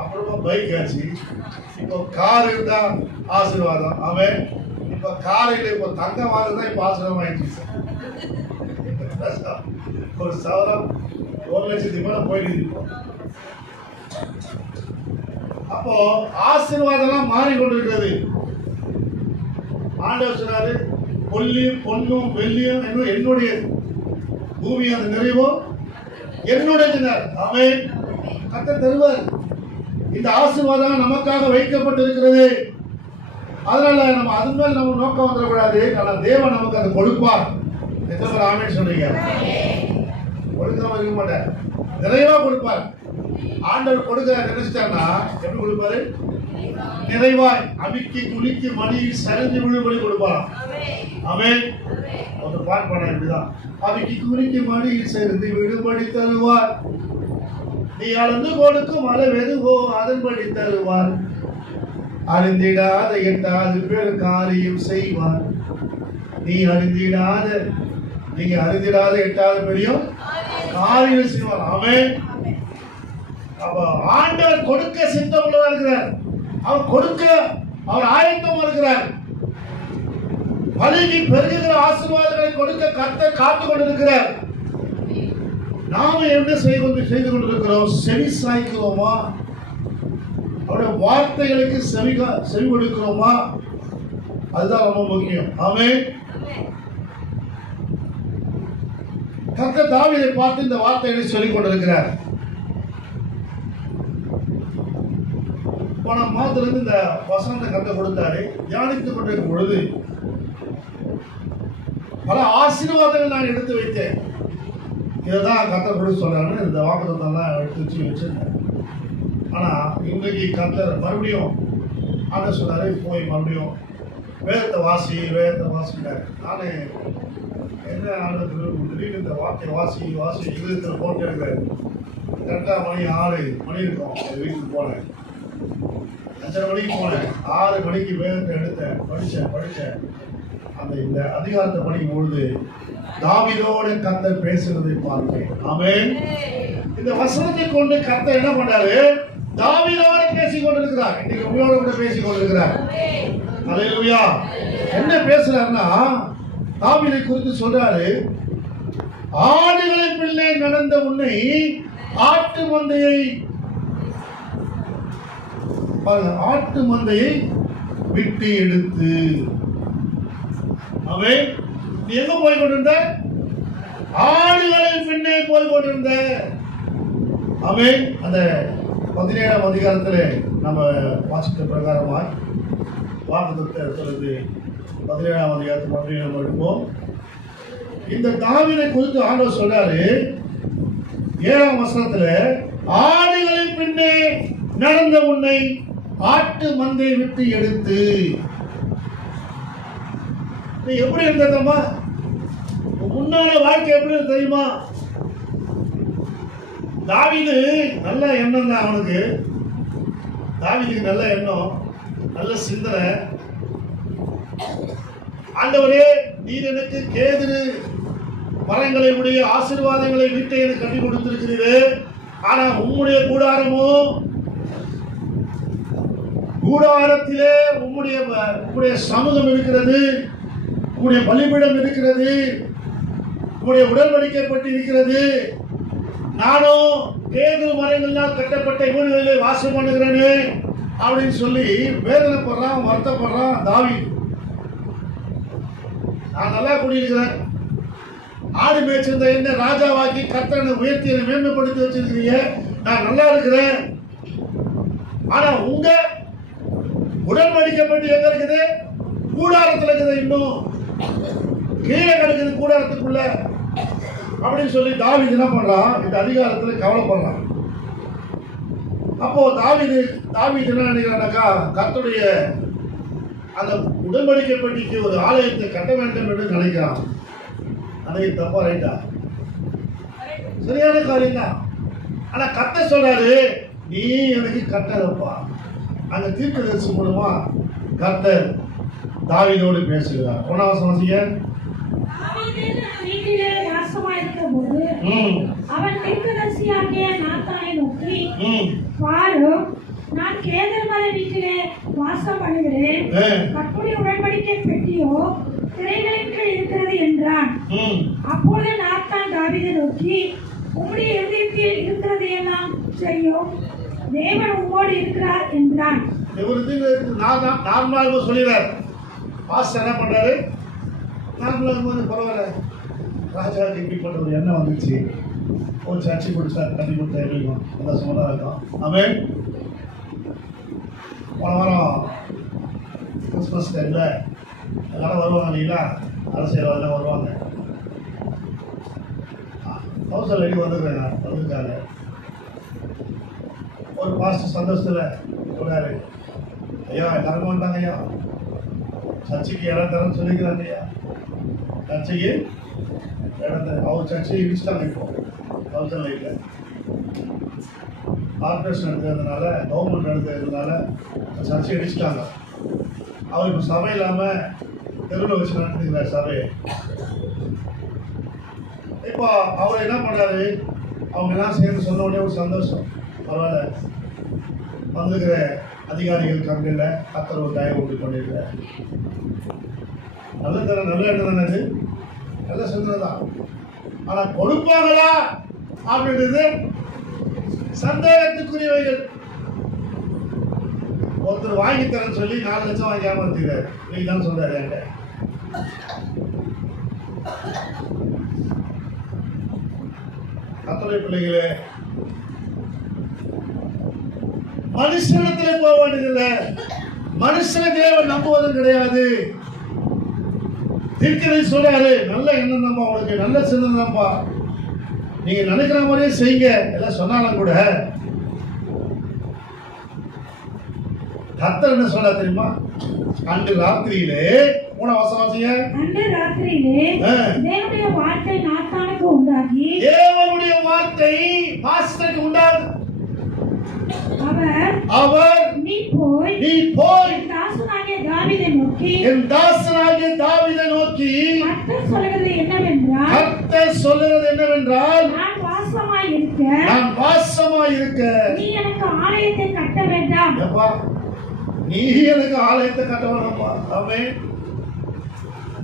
அப்புறமா பைக் ஆச்சு. இப்போ கார் இருந்தா ஆசீர்வாதம். அவன் இப்போ காரில் இப்போ தங்கம் வாங்குறதா இப்போ ஆசீர்வாதம் ஆயிடுச்சு. ஒரு சவரம் 1,00,000 மேல போயிட்டு இருக்கோம். அப்போ ஆசீர்வாதம்லாம் மாறிக்கொண்டிருக்கிறது. ஆண்டவர் சொன்னாரு, பொல்லியும் பொன்னும் வெள்ளியும் என்னுடைய பூமி அந்த நிறைவும் என்னுடைய. ஆமென். கர்த்தர் தருவார். இந்த ஆசீர்வாதம் நமக்காக வைக்கப்பட்டிருக்கிறது. அதனால நம்ம அது மேல் நம்ம நோக்கம் வந்துடக்கூடாது. ஆனால் தேவன் நமக்கு அதை கொடுப்பார். எத்தனை பேர் ஆமென் சொல்றீங்க? கொடுக்காம இருக்க மாட்டார், நிறைவா கொடுப்பார். ஆண்டவர் கொடுக்க நினைச்சிட்டாங்கன்னா எப்படி கொடுப்பாரு? நிறைவாய் அமிக்கி குலுக்கி மணியில் சரிஞ்சு விழுபடி கொடுப்பார். ஆமென். ஒரு பாட்டு பாட இப்படிதான், அமிக்கி குலுக்கி மணியில் சரிந்து விழுபடி தருவார், நீ அளந்து கொடுக்கும் அளவு எதுவோ அதன்படி தருவார், அறிந்திடாத எட்டாது பேர் காரியம் செய்வார், நீங்க அறிந்திடாத எட்டாவது பெரியும் காரியம் செய்வார். ஆமென். அப்ப ஆண்டவர் கொடுக்க சித்தம் உள்ளதா இருக்கிறார். அவர் கொடுக்க அவர் ஆயத்தமா இருக்கிறார். பலிக்கு பெருகிற ஆசீர்வாதங்களை கொடுக்க கர்த்தர் காத்து கொண்டிருக்கிறார். நாம என்ன செய்து கொண்டிருக்கிறோம்? செவி சாய்க்கிறோமா? அவருடைய வார்த்தைகளுக்கு செவி கொடுக்கிறோமா? அதுதான் ரொம்ப முக்கியம். ஆமென். கர்த்தர் தாவீதை பார்த்து இந்த வார்த்தைகளை சொல்லிக் கொண்டிருக்கிறார். போன மாதத்திலிருந்து இந்த வசனத்தை கர்த்தர் கொடுத்தாரு. தியானித்துக் கொண்டிருக்கும் பொழுது பல ஆசீர்வாதங்கள் நான் எடுத்து வைத்தேன். இதைதான் கர்த்தர் கொடுத்து சொல்றாரு. இந்த வாக்குத்தத்தெல்லாம் எடுத்து வச்சிருந்தேன். ஆனா இன்றைக்கு கர்த்தர் மறுபடியும் ஆண்டவர் சொன்னாரு, போய் மறுபடியும் வேதத்தை வாசிக்கிறார். நானே என்ன ஆண்டவர் திடீர்னு இந்த வார்த்தை வாசி இருதயத்தில் போட்டு இருக்கிறாரு. கரெக்டாக மணி 6 மணி இருக்கும். வீட்டுக்கு போனேன், 5:30 மணிக்கு போனேன். 6 மணிக்கு வேதத்தை எடுத்தேன், படித்தேன். அந்த இந்த அதிகாரத்தை படிக்கும் பொழுது தாவீதோட கர்த்தர் பேசுறதை பார்த்தேன். ஆமென். இந்த வசனத்தை கொண்டு கர்த்தர் என்ன பண்ணாரு? தாவீதோடு பேசிக் கொண்டிருக்கிறார். இன்னைக்கு உங்களோட கூட பேசிக் கொண்டிருக்கிறார். அல்லேலூயா. என்ன பேசுறாருன்னா, தாவீதை குறித்து சொல்றாரு, ஆடுகளின் பிள்ளை நடந்த உன்னை ஆட்டு மந்தையை விட்டு எடுத்து. அவன் நீ எங்க போய் கொண்டிருந்த? ஆடுகளின் பின்னே போய் கொண்டிருந்த. அவன் அந்த 17ஆம் அதிகாரத்தில் நம்ம வாசித்த பிரகாரமாய் வாக்குத்தத்தத்தை சொல்லுது. 17ஆம் அதிகாரத்தை மட்டும் நம்ம எடுப்போம். இந்த தாவீதை குறித்து ஆண்டவர் சொல்றாரு 7ஆம் வசனத்துல, ஆடுகளின் பின்னே நடந்த உன்னை ஆட்டு மந்தையை விட்டு எடுத்து. நீ எப்படி இருந்ததம்மா? முன்னால வாழ்க்கை எப்படி இருக்கு தெரியுமா? தாவீது நல்ல எண்ணம் தான் அவனுக்கு. தாவீதுக்கு நல்ல எண்ணம், நல்ல சிந்தனை. ஆண்டவரே, நீர் எனக்கு கேதுரு மரங்களை உடைய ஆசீர்வாதங்களை வீட்டை எனக்கு கட்டி கொடுத்திருக்கிறீரு. ஆனா உம்முடைய கூடாரத்திலே உம்முடைய சமூகம் இருக்கிறது, உம்முடைய பலிபீடம் இருக்கிறது, உம்முடைய உடன்படிக்கைப்பட்டு இருக்கிறது. நானும் கேதுரு மரங்களால் கட்டப்பட்ட வீடுகளிலே வாசம் பண்ணுகிறேன்னு அப்படின்னு சொல்லி வேதனைப்படுறான், வருத்தப்படுறான் தாவீது. நான் நல்லா குடியிருக்கிறேன், ஆடு மேய்ச்சிருந்த என்ன ராஜாவாக்கி கர்த்தனை உயர்த்தி என்னை மேன்மைப்படுத்தி வச்சிருக்கிறீங்க, நான் நல்லா இருக்கிறேன். ஆனா உங்க உடன்படிக்கப்பட்டு எங்க இருக்குது? கூடாரத்தில் இருக்குது, இன்னும் கீழே கிடக்குது கூடாரத்துக்குள்ள அப்படின்னு சொல்லி தாவீது என்ன பண்றான்? இந்த அதிகாரத்தில் கவலைப்படுறான். அப்போ தாவீது என்ன நினைக்கிறானாக்கா, கர்த்தருடைய அந்த உடன்படிக்கைப்பட்டிக்கு ஒரு ஆலயத்தை கட்ட வேண்டும் என்று நினைக்கிறான். அன்னைக்கு தப்பா ரைட்டா? சரியான காரியம் தான். ஆனா கர்த்தர் சொல்றாரு, நீ எனக்கு கட்டலப்பா. அந்த தீர்க்கதரிசி மூலமா கர்த்தர் தாவீதோடு பேசுகிறார். 1ஆம் வசனம் வீட்டிலே வாசமாயிருக்கும்போது அவன் தீர்க்கதரிசியாகிய நாத்தானை நோக்கி, பாரு, நான் கேதர்மலை வீட்டிலே வாசம் பண்ணுகிறேன், கர்த்தருடைய உடன்படிக்கை பெட்டியோ திரைகளின் கீழ் இருக்கிறது என்றான். அப்பொழுது நாத்தான் தாவீதை நோக்கி, உம்முடைய இருதயத்தில் இருக்கிறது எல்லாம் செய்யும், தேவன் உம்மோடு இருக்கிறார் என்றான். நார்மலாக சொல்லிடுறார். பாஸ்டர் என்ன பண்றாரு? நார்மலாக போது பரவாயில்ல, ராஜாவுக்கு இப்படிப்பட்ட ஒரு எண்ணம் வந்துச்சு, ஒரு சர்ச்சை கொடுத்தா கட்டி கொடுத்தா இருக்கும், அந்த சமாதானம் இருக்கும். அவன் போன வாரம் கிறிஸ்மஸ் டைம்ல எல்லாரும் வருவாங்க இல்லைங்களா, அரசியல்வாதிலாம் வருவாங்க. கவுன்சில் ரெடி வந்திருக்காங்க. ஒரு பாஸ்டர் சந்தோஷத்தில் சொல்றாரு, ஐயா எல்லாருக்கும் வந்தாங்க ஐயா, சர்ச்சைக்கு இடம் தரேன்னு சொல்லிக்கிறாங்க ஐயா, சர்ச்சைக்கு இடம் தரேன். அவர் சர்ச்சையை இடிச்சிட்டாங்க. இப்போ கவுன்சில் லைட்டில் கார்பரேஷன் எடுக்கிறதுனால, கவர்மெண்ட் எடுக்கிறதுனால சர்ச்சை இடிச்சிட்டாங்க. அவர் இப்போ சபை இல்லாமல் தெருவில் வச்சு நடத்துக்கிறார் சபையை. இப்போ அவர் என்ன பண்ணுறாரு, அவங்க எல்லாம் சேர்ந்து சொன்ன உடனே ஒரு சந்தோஷம், பரவாயில்ல வந்துக்கிற அதிகாரிகள் கண்டில் கத்தர் ஒரு தயவு கொண்டு கொண்டிருக்கிறார். நல்ல எண்ணம் தானே, அது நல்ல சிந்தனை தான். ஆனால் கொடுப்பாங்களா அப்படின்றது சந்தேகத்துக்குரியவைகள். ஒருத்தர் வாங்கி தரேன்னு சொல்லி 4 லட்சம் வாங்கி ஏமாத்திடுறாரு. நீங்க தான் சொல்றாரு என்கிட்ட. கர்த்தருடைய பிள்ளைகளே, மனுஷனத்திலே போக வேண்டியதில்லை, மனுஷனை தேவன் நம்புவதும் கிடையாது. தீர்க்கதரிசி சொல்றாரு, நல்ல எண்ணம் தான்ப்பா, உனக்கு நல்ல சிந்தனை தான்ப்பா, நீங்க நினைக்கிற மாதிரியே செய்யுங்க எல்லாம் சொன்னாலும் கூட கர்த்தர் என்ன சொல்ல தெரியுமா? அன்று ராத்திரியிலே அன்று ராத்திரியிலே தேவனுடைய வார்த்தை நாத்தானுக்கு உண்டாகி, தேவனுடைய வார்த்தை பாஸ்டருக்கு உண்டாது. அவர் நீ போய் என் தாசனாகிய தாவீதை நோக்கி கர்த்தர் சொல்லுகிறது என்னவென்றால் நான் வாசமாய் வாசமாய் இருக்க நீ எனக்கு ஆலயத்தை கட்ட வேண்டாம். நீ எனக்கு ஆலயத்தை கட்ட வேணாமா? ஆமென்.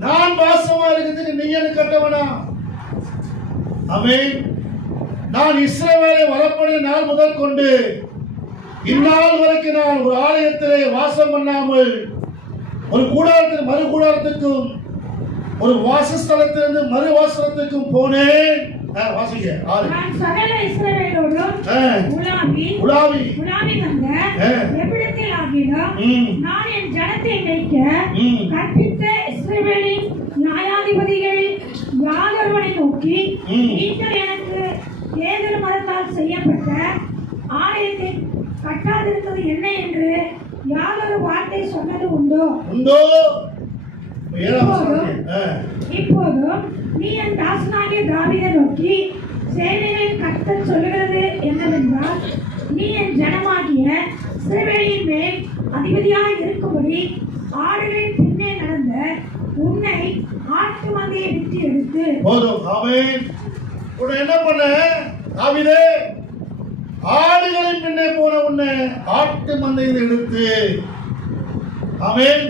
நான் வாசமா இருக்கிறதுக்கு நீ எனக்கு கட்ட வேணாம். ஆமென். நான் இஸ்ரவேலை வரப்படிய நாள் முதல் கொண்டு இந்நாள் வரைக்கும் நான் ஒரு ஆலயத்திலே வாசம் பண்ணாமல் ஒரு கூடாரத்தில் மறு கூடாரத்துக்கும் ஒரு வாசஸ்தலத்திலிருந்து மறு வாசஸ்தலத்துக்கும் போனேன். வாசிங்க. நான் சகல இஸ்ரவேலோடும் உலாவி வந்த எவ்விடத்தில் ஆகிலும் நான் என் ஜனத்தை மேய்க்க கற்பித்த இஸ்ரவேலின் நியாயாதிபதிகள் யாதொருவனை நோக்கி நீங்கள் எனக்கு ஏதேல் மரத்தால் செய்யப்பட்ட ஆலயத்தை கட்டாதிருக்கிறது என்ன என்று யாதொரு வார்த்தை சொன்னது உண்டோ? இப்போதும் நீ என் தாசனாகிய தாவீதை நோக்கி சேனைகளின் கர்த்தர் சொல்லுகிறது என்னவென்றால், நீ என் ஜனமாகிய இஸ்ரவேலின் மேல் அதிபதியாக இருக்கும்படி ஆடுகளின் பின்னே நடந்த உன்னை ஆட்டு மந்தையை விட்டு எடுத்து போதும். ஆமென். உன்னை என்ன பண்ண தாவீதே? ஆடுகளின் பின்னே போன உன்னை ஆட்டு மந்தையில் எடுத்து. ஆமென்.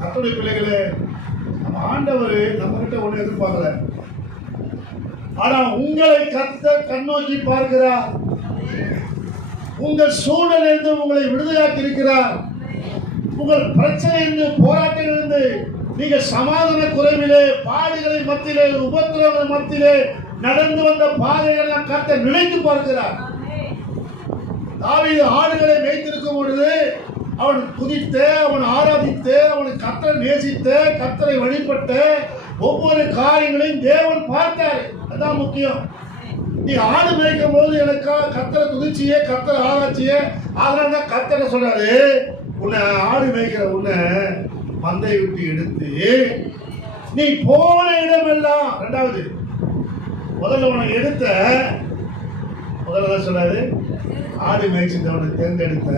கர்த்தருடைய பிள்ளைகளே, நம்ம ஆண்டவர் நம்ம கிட்ட ஒண்ணு எதிர்பார்க்கல. ஆனா உங்களை கர்த்தர் கண்ணோக்கி பார்க்கிறார். உங்கள் சூழலிலிருந்து உங்களை விடுதலையாக்கி இருக்கிறார். உங்கள் பிரச்சனையிலிருந்து போராட்டங்களிலிருந்து நீங்கள் சமாதான குறைவிலே பாடுகளின் மத்தியிலே உபத்திரவங்களின் மத்தியிலே நடந்து வந்த பாதைகள் கர்த்தர் நினைத்து பார்க்கிறார். தாவீது ஆடுகளை மேய்த்திருக்கும் பொழுது அவன் குதித்து, அவன் ஆராதித்து, அவன் கர்த்தரை நேசித்து, கர்த்தரை வழிபட்ட ஒவ்வொரு காரியங்களையும் தேவன் பார்த்தாரு. அதான் முக்கியம். நீ ஆடு மேய்க்கும் போது எனக்காக கர்த்தரை துதிச்சியே, கர்த்தரை ஆராய்ச்சியே. அதனால தான் கர்த்தரை சொல்றாரு, உன்னை ஆடு மேய்க்கிற உன்னை மந்தை விட்டு எடுத்து நீ போன இடமெல்லாம். ரெண்டாவது, முதல்ல உனக்கு எடுத்த முதல்ல சொல்றாரு, ஆடு மேய்ச்சிட்டவனை தேர்ந்தெடுத்த.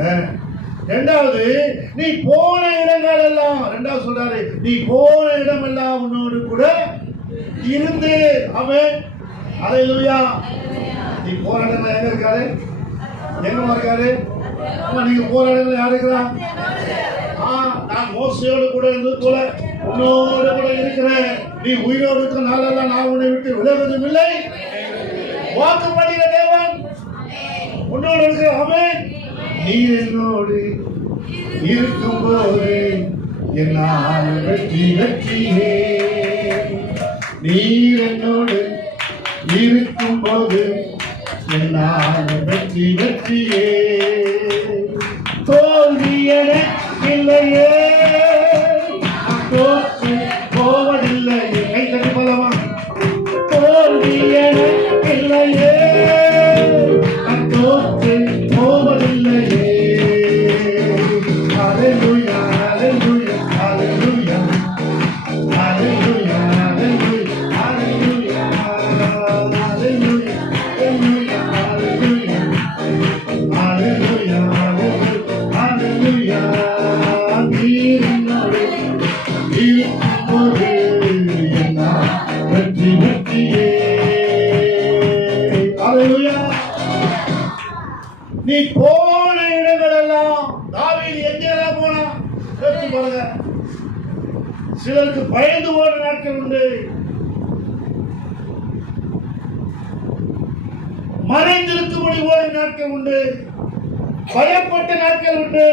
இரண்டாவது, நீ போன இடங்கள் எல்லாம். இரண்டாவது சொல்றாரு, நீ போன இடம் எல்லாம் உன்னோடு கூட இருந்து. அவன் அல்லேலூயா. நீ போற இடங்கள் எங்க இருக்காரு? எங்க இருக்காரு? நீங்க போற இடங்கள் யாரு இருக்கிறா? நான் மோசையோடு கூட இருந்தது போல உன்னோடு கூட இருக்கிறேன். நீ உயிரோடு இருக்கிற நாளெல்லாம் நான் உன்னை விட்டு விலகுவதும் இல்லை. வாக்கு பண்ணுகிற தேவன் உன்னோடு இருக்கிற. அவன் நீ என்னோடு இருக்கும்போது என்னால் வெற்றி வெற்றியே. நீர் என்னோடு இருக்கும்போது என்னால் வெற்றி வெற்றியே. தோல்வி எனக்கில்லையே, தோற்று போவதில்லையே. கை தட்டி போலாமா? தோல்வி எனக்கில்லையே, தோற்று போவதில்லையே. ஹல்லேலூயா, ஹல்லேலூயா, ஹல்லேலூயா, ஹல்லேலூயா, ஹல்லேலூயா, ஹல்லேலூயா, ஹல்லேலூயா, ஹல்லேலூயா, ஹல்லேலூயா. நீர் என்னோடு இருக்கும்போது என்னால் வெற்றி வெற்றியே. ஹல்லேலூயா. நீ போன இடங்கள் எல்லாம். தாவீது எங்கெல்லாம் போனா யோசிச்சு பாருங்க. சிலருக்கு பயந்து போன நாட்கள் உண்டு, மறைந்திருக்கும்படி போன நாட்கள் உண்டு, பயப்பட்ட நாட்கள் உண்டு.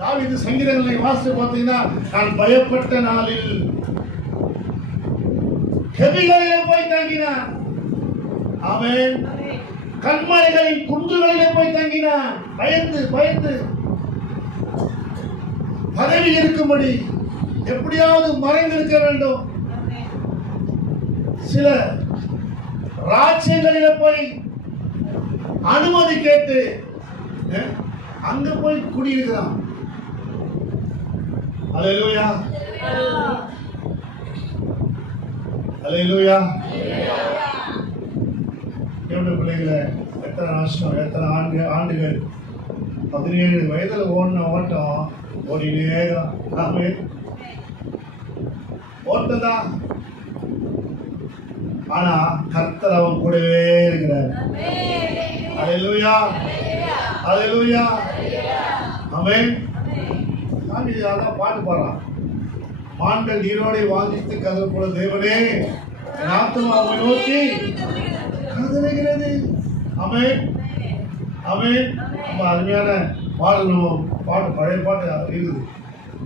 தாவீது சங்கீதங்களை வாசித்து பார்த்தீங்கன்னா, நான் பயப்பட்ட நாளில் கெபிகளிலே போய் தங்கினான். அவன் கண்மலைகளின் குன்றுகளிலே போய் தங்கினான். பயந்து பயந்து பதவி இருக்கும்படி எப்படியாவது மறைந்திருக்க வேண்டும். சில ராஜ்யங்களிலே போய் அனுமதி கேட்டு அங்க போய் குடியிருக்கிறான். அல்லேலூயா, அல்லேலூயா. என்னுடைய பிள்ளைகளை எத்தனை நஷ்டம், எத்தனை ஆண்டுகள் 17 வயதில் ஓடின ஓட்டம் ஓடினே தான். ஓட்டதான் ஆனா கர்த்தர் அவன் கூடவே இருக்கிறார். அல்லேலூயா, அல்லேலூயா, ஆமென். தாவீது அதான் பாட்டு பாடுறான். மான்கள் நீரோடை வாஞ்சித்து கதறு போல தேவனே என் ஆத்துமா உம்மை நோக்கி கதறுகிறது. ஆமென், ஆமென். ரொம்ப அருமையான பாடல். நம்ம பாட்டு பழைய பாட்டு இருக்குது.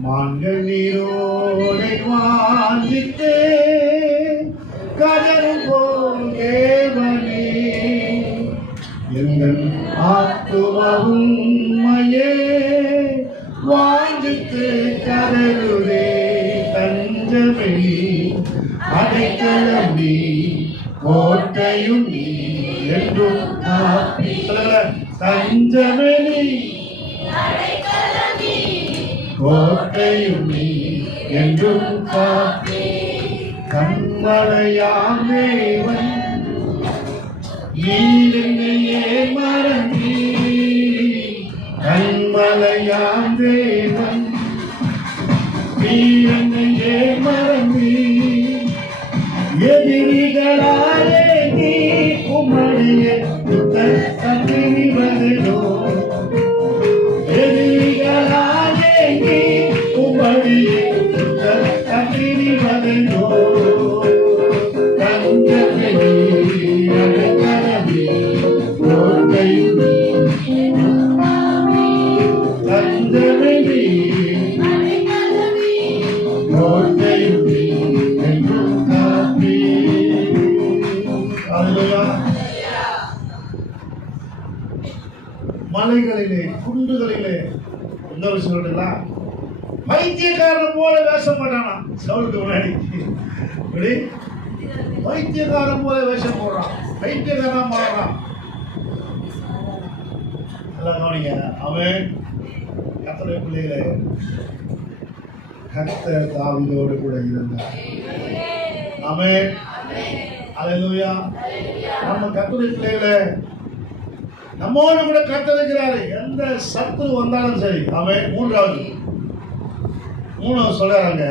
மான்கள் நீரோடை வாஞ்சித்து கதறும் போல் தேவனே எங்கள் ஆத்துமா உம்மையே வாஞ்சித்து கதறுதே. தஞ்சமே அடைக்கலம் நீ கோட்டையும் நீ என்றும் தஞ்சமே நீ கோட்டையும் நீ என்றும் காப்பே. கண்மலையாம் தேவன் நீர் என்னையே மறந்தீ. கண்மலையாம் தேவன் நீர் என்னையே மறந்தீ. எதிரிகளாலே நீ உம்முடைய தப்பிவதோ. எதிரிகளாலே நீ உம்முடைய தப்பிவதோ. தஞ்சமே அடைக்கலமே கோட்டையும் தஞ்சமே கோட்டையும் என்றும் காப்பே. மலைகளிலே குண்டுகளிலே இன்னொரு சொல்றீங்களா, வைத்தியக்காரன் போல வேஷம் போட்டானா சவுலுக்கு முன்னாடி. இப்படி வைத்தியக்காரன் போல வேஷம் போடுறான், வைத்தியக்காரன் மாறுறான். எல்லாம் கவனிங்க. அவன் கர்த்தருடைய பிள்ளைகளே, கர்த்தர் தாவீதோடு கூட இருந்தார். ஆமென், அல்லேலூயா. நம்ம கர்த்தருடைய பிள்ளைகளே, நம்மோடு கூட கர்த்தர் இருக்கிறாரு. எந்த சத்துரு வந்தாலும் சரி. ஆமென். மூணாவது சொல்றாங்க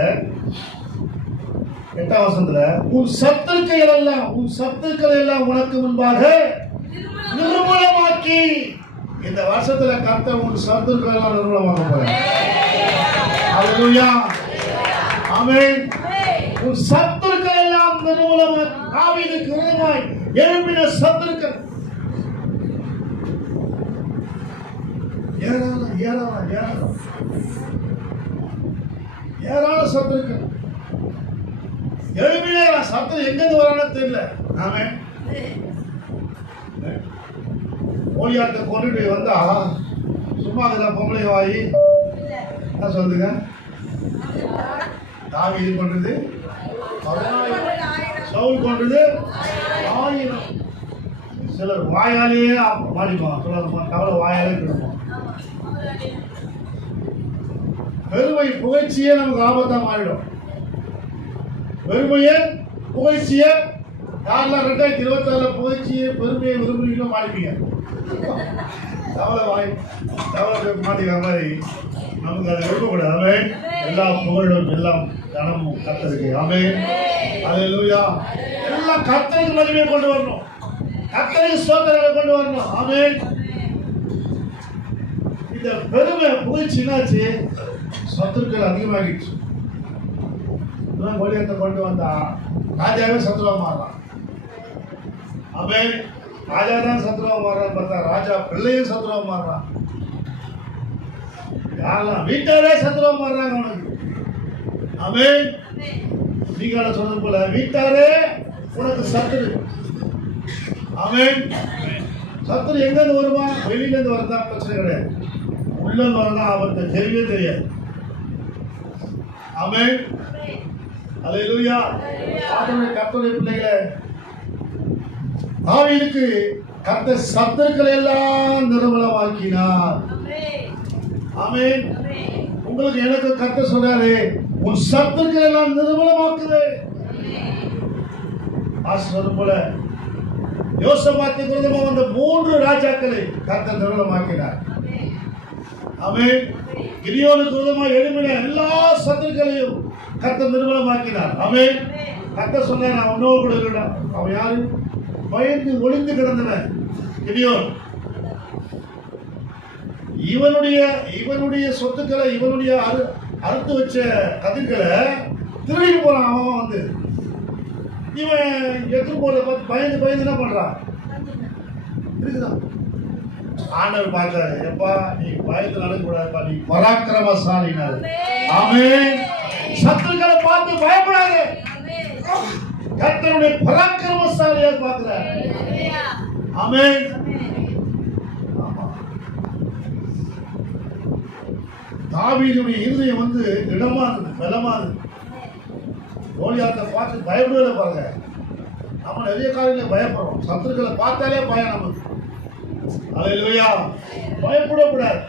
8ஆம் வசனத்துல, உன் சத்துருக்கள் எல்லாம் உனக்கு முன்பாக நிர்மூலமாக்கி. இந்த வருஷத்துல கர்த்தர் உன் சத்துருக்கள் எல்லாம் நிர்மூலமாக்க போறார். அல்லேலூயா, ஆமென். உன் சத்துருக்கள் எல்லாம் நிர்மூலமாக்கி. தாவீதுக்கு விரோதமாய் எழும்பின சத்துருக்கள் ஏராள சத்துருக்கள் எழுப்பினே. சத்துரு எங்கிருந்து வரான்னு தெரியல. நாமே கோலியாத்தை கொண்டுட்டு வந்தா சும்மா அதுல பொம்பளை வாயி என்ன சொல்லுங்க. தாவீது கொண்டது 10,000, சவுல் கொண்டது 1000. சிலர் வாயாலேயே மாடிப்பான். சொல்ல கவலை வாயாலே கிடப்போம். பெருமை புகழ்ச்சியே நமக்கு ஆபத்தா மாறிடும். பெருமையே புகழ்ச்சியே யாரெல்லாம் 2026 புகழ்ச்சியை பெருமையை விரும்புறீங்களோ மாறிப்பீங்க. தவளை மாட்டிக்கிற மாதிரி நமக்கு அதை விரும்பக்கூடாது. ஆமென். எல்லா புகழும் எல்லாம் கனமும் கர்த்தருக்கு. ஆமென், அல்லேலூயா. எல்லாம் கர்த்தருக்கு மகிமையை கொண்டு வரணும், கர்த்தருக்கு ஸ்தோத்திரங்களை கொண்டு வரணும். ஆமென். இந்த பெருமை புகழ்ச்சினாச்சு சத்துருக்கள் அதிகமாகிடுச்சு. கோலியாத்தை கொண்டு வந்தா ராஜாவே சத்துருவா மாறுறான். ஆமென். ராஜா தான் சத்துருவா மாறுறான்னு பார்த்தா ராஜா பிள்ளையும் சத்துருவா மாறுறான். யாரெல்லாம் வீட்டாரே சத்துருவா மாறுறாங்க உனக்கு. ஆமென். நீங்க சொன்னது போல வீட்டாரே உனக்கு சத்துரு. ஆமென். சத்துரு எங்க இருந்து வருமா? வெளியில இருந்து வரதா பிரச்சனை கிடையாது, உள்ள இருந்து வரதா அவருக்கு தெரியவே தெரியாது. ஆமென், அல்லேலூயா. கர்த்தருடைய பிள்ளைகளே, தாவீதுக்கு கர்த்தர் சத்துருக்களை எல்லாம் நிர்மூலமாக்கினார். ஆமென். உங்களுக்கு எனக்கு கர்த்தர் சொல்றாரு, உன் சத்துருக்களை எல்லாம் நிர்மூலமாக்குது. ஆசீர்வாதம் போல யோசபாத்துக்கு விரோதமாக வந்த 3 ராஜாக்களை கர்த்தர் நிர்மூலமாக்கினார். ஆமென். கிதியோனுக்கு விரோதமாக எழும்பின எல்லா சத்துருக்களையும் கர்த்தர் நிர்மூலமாக்கினார். ஆமென். கர்த்தர் சொன்னார், நான் உன்னோடு கூட இருக்கிறேன். அவன் யாரு? பயந்து ஒளிந்து கிடந்தவன் கிதியோன். இவனுடைய சொத்துக்களை, இவனுடைய அறுத்து வச்ச கதிர்களை திருடிட்டு போறான். அவன் வந்து இவன் எடுத்து போறத பார்த்து பயந்து என்ன பண்றான்? இருக்குதான். ஆண்டவர் பார்த்தாரு, எப்பா நீ பயந்து நடக்கக்கூடாதுப்பா, நீ பராக்கிரமசாலினாரு. ஆமென். சத்துருக்களை பார்த்து பயப்படாது. கர்த்தருடைய பராக்கிரமசாலியா பார்க்கிறார். ஆமென். தாவீதுடைய இருதயம் வந்து இடமானது, பலமானது. கோலியாத்தை பார்த்து பயப்படவே பாருங்க. நம்ம நிறைய காரியங்களை பயப்படுறோம். சத்துருக்களை பார்த்தாலே பயம் நமக்கு. அல்லேலூயா. பயப்படக்கூடாது.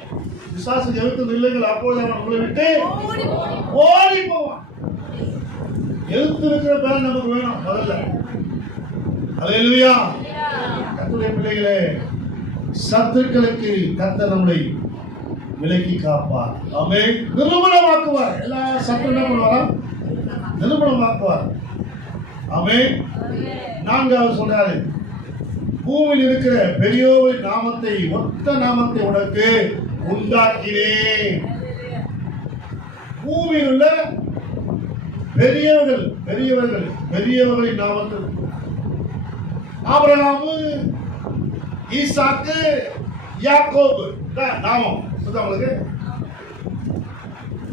பிசாசு எதிர்த்து நில்லுங்கள், அப்பொழுது அவன் உங்களை விட்டு ஓடி போவான். எதிர்த்து இருக்கிற பயம் நமக்கு வேணும் முதல்ல. அல்லேலூயா. கர்த்தருடைய பிள்ளைகளே, சத்துருக்களுக்கு கர்த்தர் நம்மளை விலக்கி காப்பார். ஆமென். நிரூபணமாக்குவார். எல்லா சத்துரு என்ன பண்ணுவாரா? நிரூபணமாக்குவார். ஆமென். 4வது சொல்றாரு, பூமியில் இருக்கிற பெரியோரின் நாமத்தை, ஒத்த நாமத்தை உனக்கு உண்டாக்கினேன். பூமியில் உள்ள பெரியவர்களின் நாமத்தில் ஆபிரகாமு, ஈசாக்கு, யாக்கோபு நாமம் உங்களுக்கு.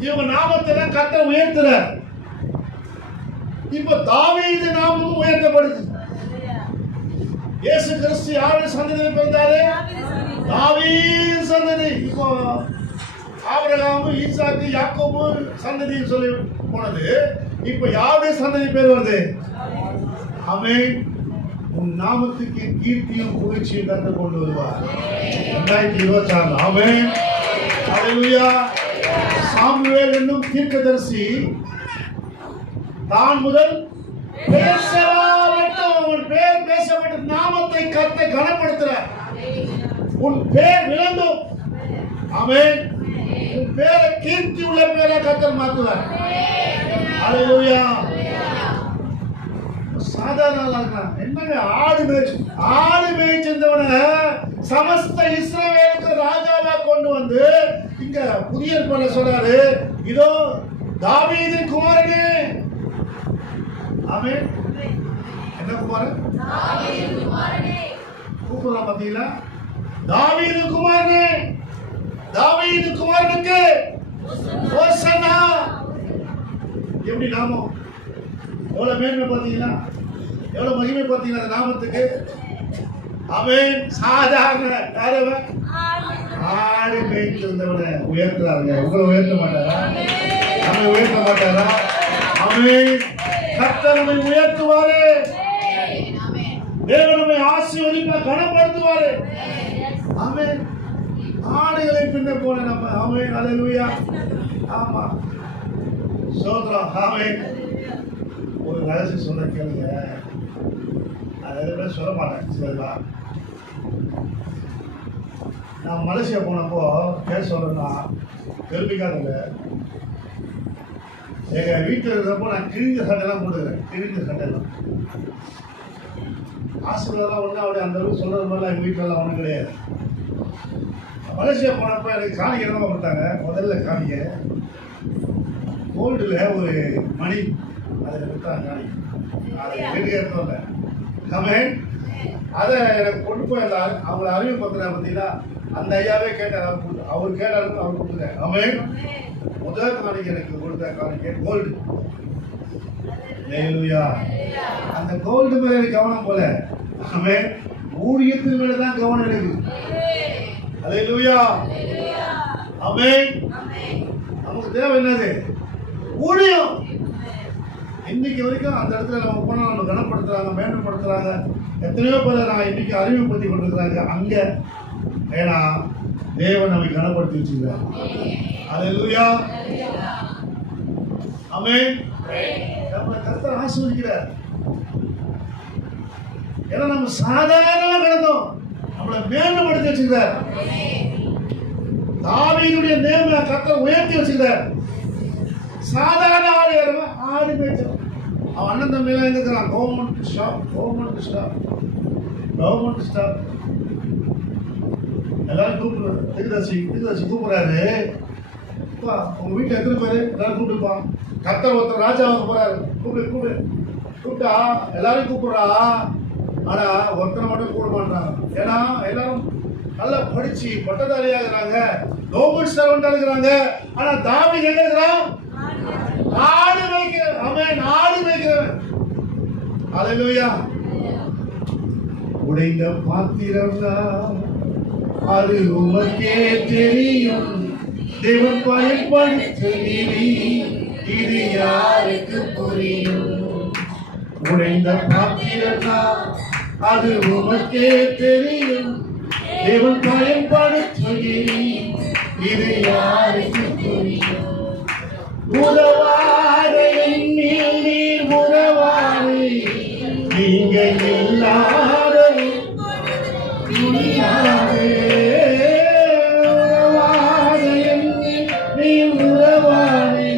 இவங்க நாமத்தை கர்த்தர் உயர்த்துறார். இப்ப தாவீது நாமமும் உயர்த்தப்படுது. இயேசு கிறிஸ்து யாருடைய சந்ததியில் பிறந்தாரு? தாவீது சந்ததி. இப்போ ஆபிரகாமு, ஈசாக்கு, யாக்கோபு சந்ததி சொல்லி போனது. இப்ப யாருடைய சந்ததி பேர் வருது? ஆமென். உன் நாமத்துக்கு கீர்த்தியும் புகழ்ச்சியும் கர்த்தர் கொண்டு வருவார். 2026. ஆமென். அல்லேலூயா. சாமுவேல் என்னும் தீர்க்கதரிசி தான் முதல் அவன் பேர் பேசப்பட்ட நாமத்தை கர்த்தர் கனப்படுத்துறார். உன் பேர் விளங்கும். ஆமென். உன் பேரை கீர்த்தி உள்ள பேரை கர்த்தர் மாற்றுவார். அல்லேலூயா. சாதாரண என்னங்க ஆடு மேய்ச்சிருந்தவன சமஸ்த இஸ்ரவேலுக்கு ராஜாவா கொண்டு வந்து இங்க புதிய ஏற்பாடுல சொல்றாரு, இதோ தாவீதின் குமாரனே. ஆமென். என்ன குமாரன்? தாவீதின் குமாரனே. கூப்பிடுறா பாத்தீங்களா? தாவீதின் குமாரனே, தாவீதின் குமாரனுக்கு ஹோசன்னா. எப்படி நாமம்? எவ்வளவு மேன்மை பார்த்தீங்களா? எவ்வளவு மகிமை பார்த்தீங்களா அந்த நாமத்துக்கு? அவன் சாதாரண ஆடு மேய்த்திருந்தவனை உயர்த்துறாருங்க. உங்களை உயர்த்த மாட்டாரா? நம்மை உயர்த்த மாட்டாரா? அவன் கர்த்தரை உயர்த்துவாரு. தேவனை ஆசீர்வதிப்பார், கனப்படுத்துவாரு. அவன் ஆடுகளை பின்ன போன நம்ம. அவன் அல்லேலூயா. ஆமா, சோத்ரம். அவன் ஒரு ரகசியம் சொல்ல கேளுங்க. அது சொல்ல மாட்டேன். சரிங்களா? நான் மலேசியா போனப்போ பேச சொல்றேன்னா பெருமைக்காக எங்கள் வீட்டில் இருக்கிறப்போ நான் கிழிஞ்ச சட்டையெல்லாம் போட்டுக்கிறேன். கிழிஞ்ச சட்டையெல்லாம் ஆசீர்வாதம் ஒன்றும் அப்படி அந்த அளவுக்கு சொல்கிறது மாதிரிலாம் எங்கள் வீட்டிலலாம் ஒன்றும் கிடையாது. மலேசியா போனப்போ எனக்கு காணிக்கை என்னமா கொடுத்தாங்க. முதல்ல காணிக்கை கோல்டில் ஒரு மணி அதில் கொடுத்தாங்க. காணிக்கை அதை வீட்டுக்கு எடுத்து வந்தேன். கமெண்ட் அதை எனக்கு கொண்டு போய் அந்த அவங்கள அறிமுகப்படுத்துறேன். பார்த்தீங்கன்னா அந்த ஐயாவே கேட்டார். அவர் கேட்டாருன்னு அவர் கொடுத்துட்டேன். அவன் முதல் காணிக்கை எனக்கு கொடுத்த காணிக்கை கோல்டு. அல்லேலூயா. அந்த கோல்டு மேல எனக்கு கவனம் போல. அவன் ஊழியத்தின் மேல தான் கவனம் எனக்கு. அல்லேலூயா. அவன் நமக்கு தேவை என்னது? ஊழியம். இன்னைக்கு வரைக்கும் அந்த இடத்துல நம்ம போனால் நம்ம கனப்படுத்துறாங்க, மேன்மைப்படுத்துறாங்க. எத்தனையோ பேரை நான் இன்னைக்கு அறிமுகப்படுத்தி கொண்டிருக்கிறாங்க அங்க. ஏன்னா தேவன் நம்மை கனப்படுத்தி வச்சுக்கிறார். அல்லேலூயா. ஆமென். நம்மளை கர்த்தர் ஆசீர்வதிக்கிறார். ஏன்னா நம்ம சாதாரணமா கிடந்தோம், நம்மளை மேன்மைப்படுத்தி வச்சுக்கிறார். தாவீதுடைய நேம கர்த்தர் உயர்த்தி வச்சுக்கிறார். சாதாரண ஆடு மேய்ச்சல் அவன் அண்ணன் தம்பியெல்லாம் எங்க இருக்கிறான்? Government staff. எல்லாரும் கூப்பிடுறாரு. திருதர்சி கூப்பிடுறாரு. உங்க வீட்டுல எத்தனை பேரு? எல்லாரும் கூப்பிட்டுப்பான். கர்த்தர் ஒருத்தர் ராஜாவுக்கு போறாரு. கூப்பிட்டா எல்லாரையும் கூப்பிடுறா. ஆனா ஒருத்தனை மட்டும் கூப்பிட மாட்டாங்க. ஏன்னா எல்லாரும் நல்லா படிச்சு பட்டதாரியாகிறாங்க, கவர்மெண்ட் சர்வெண்டா இருக்கிறாங்க. ஆனா தாவீது எங்க இருக்கிறான்? ஆடு மேய்க்கிறவன். அவன் ஆடு மேய்க்கிறவன். அல்லேலூயா. உடைந்த பாத்திரம்னா அது உமக்கே தெரியும். தேவன் பயன்படுத்த இது யாருக்கு புரியும்? உடைந்த பாத்திரம்னா அது உமக்கே தெரியும். தேவன் பயன்படுத்த இது யாருக்கு புரியும்? உறவாத எண்ணில் நீர் உறவாது, நீங்க இல்லாத துணியாதே. உறவாத எண்ணில் நீர் உறவாது,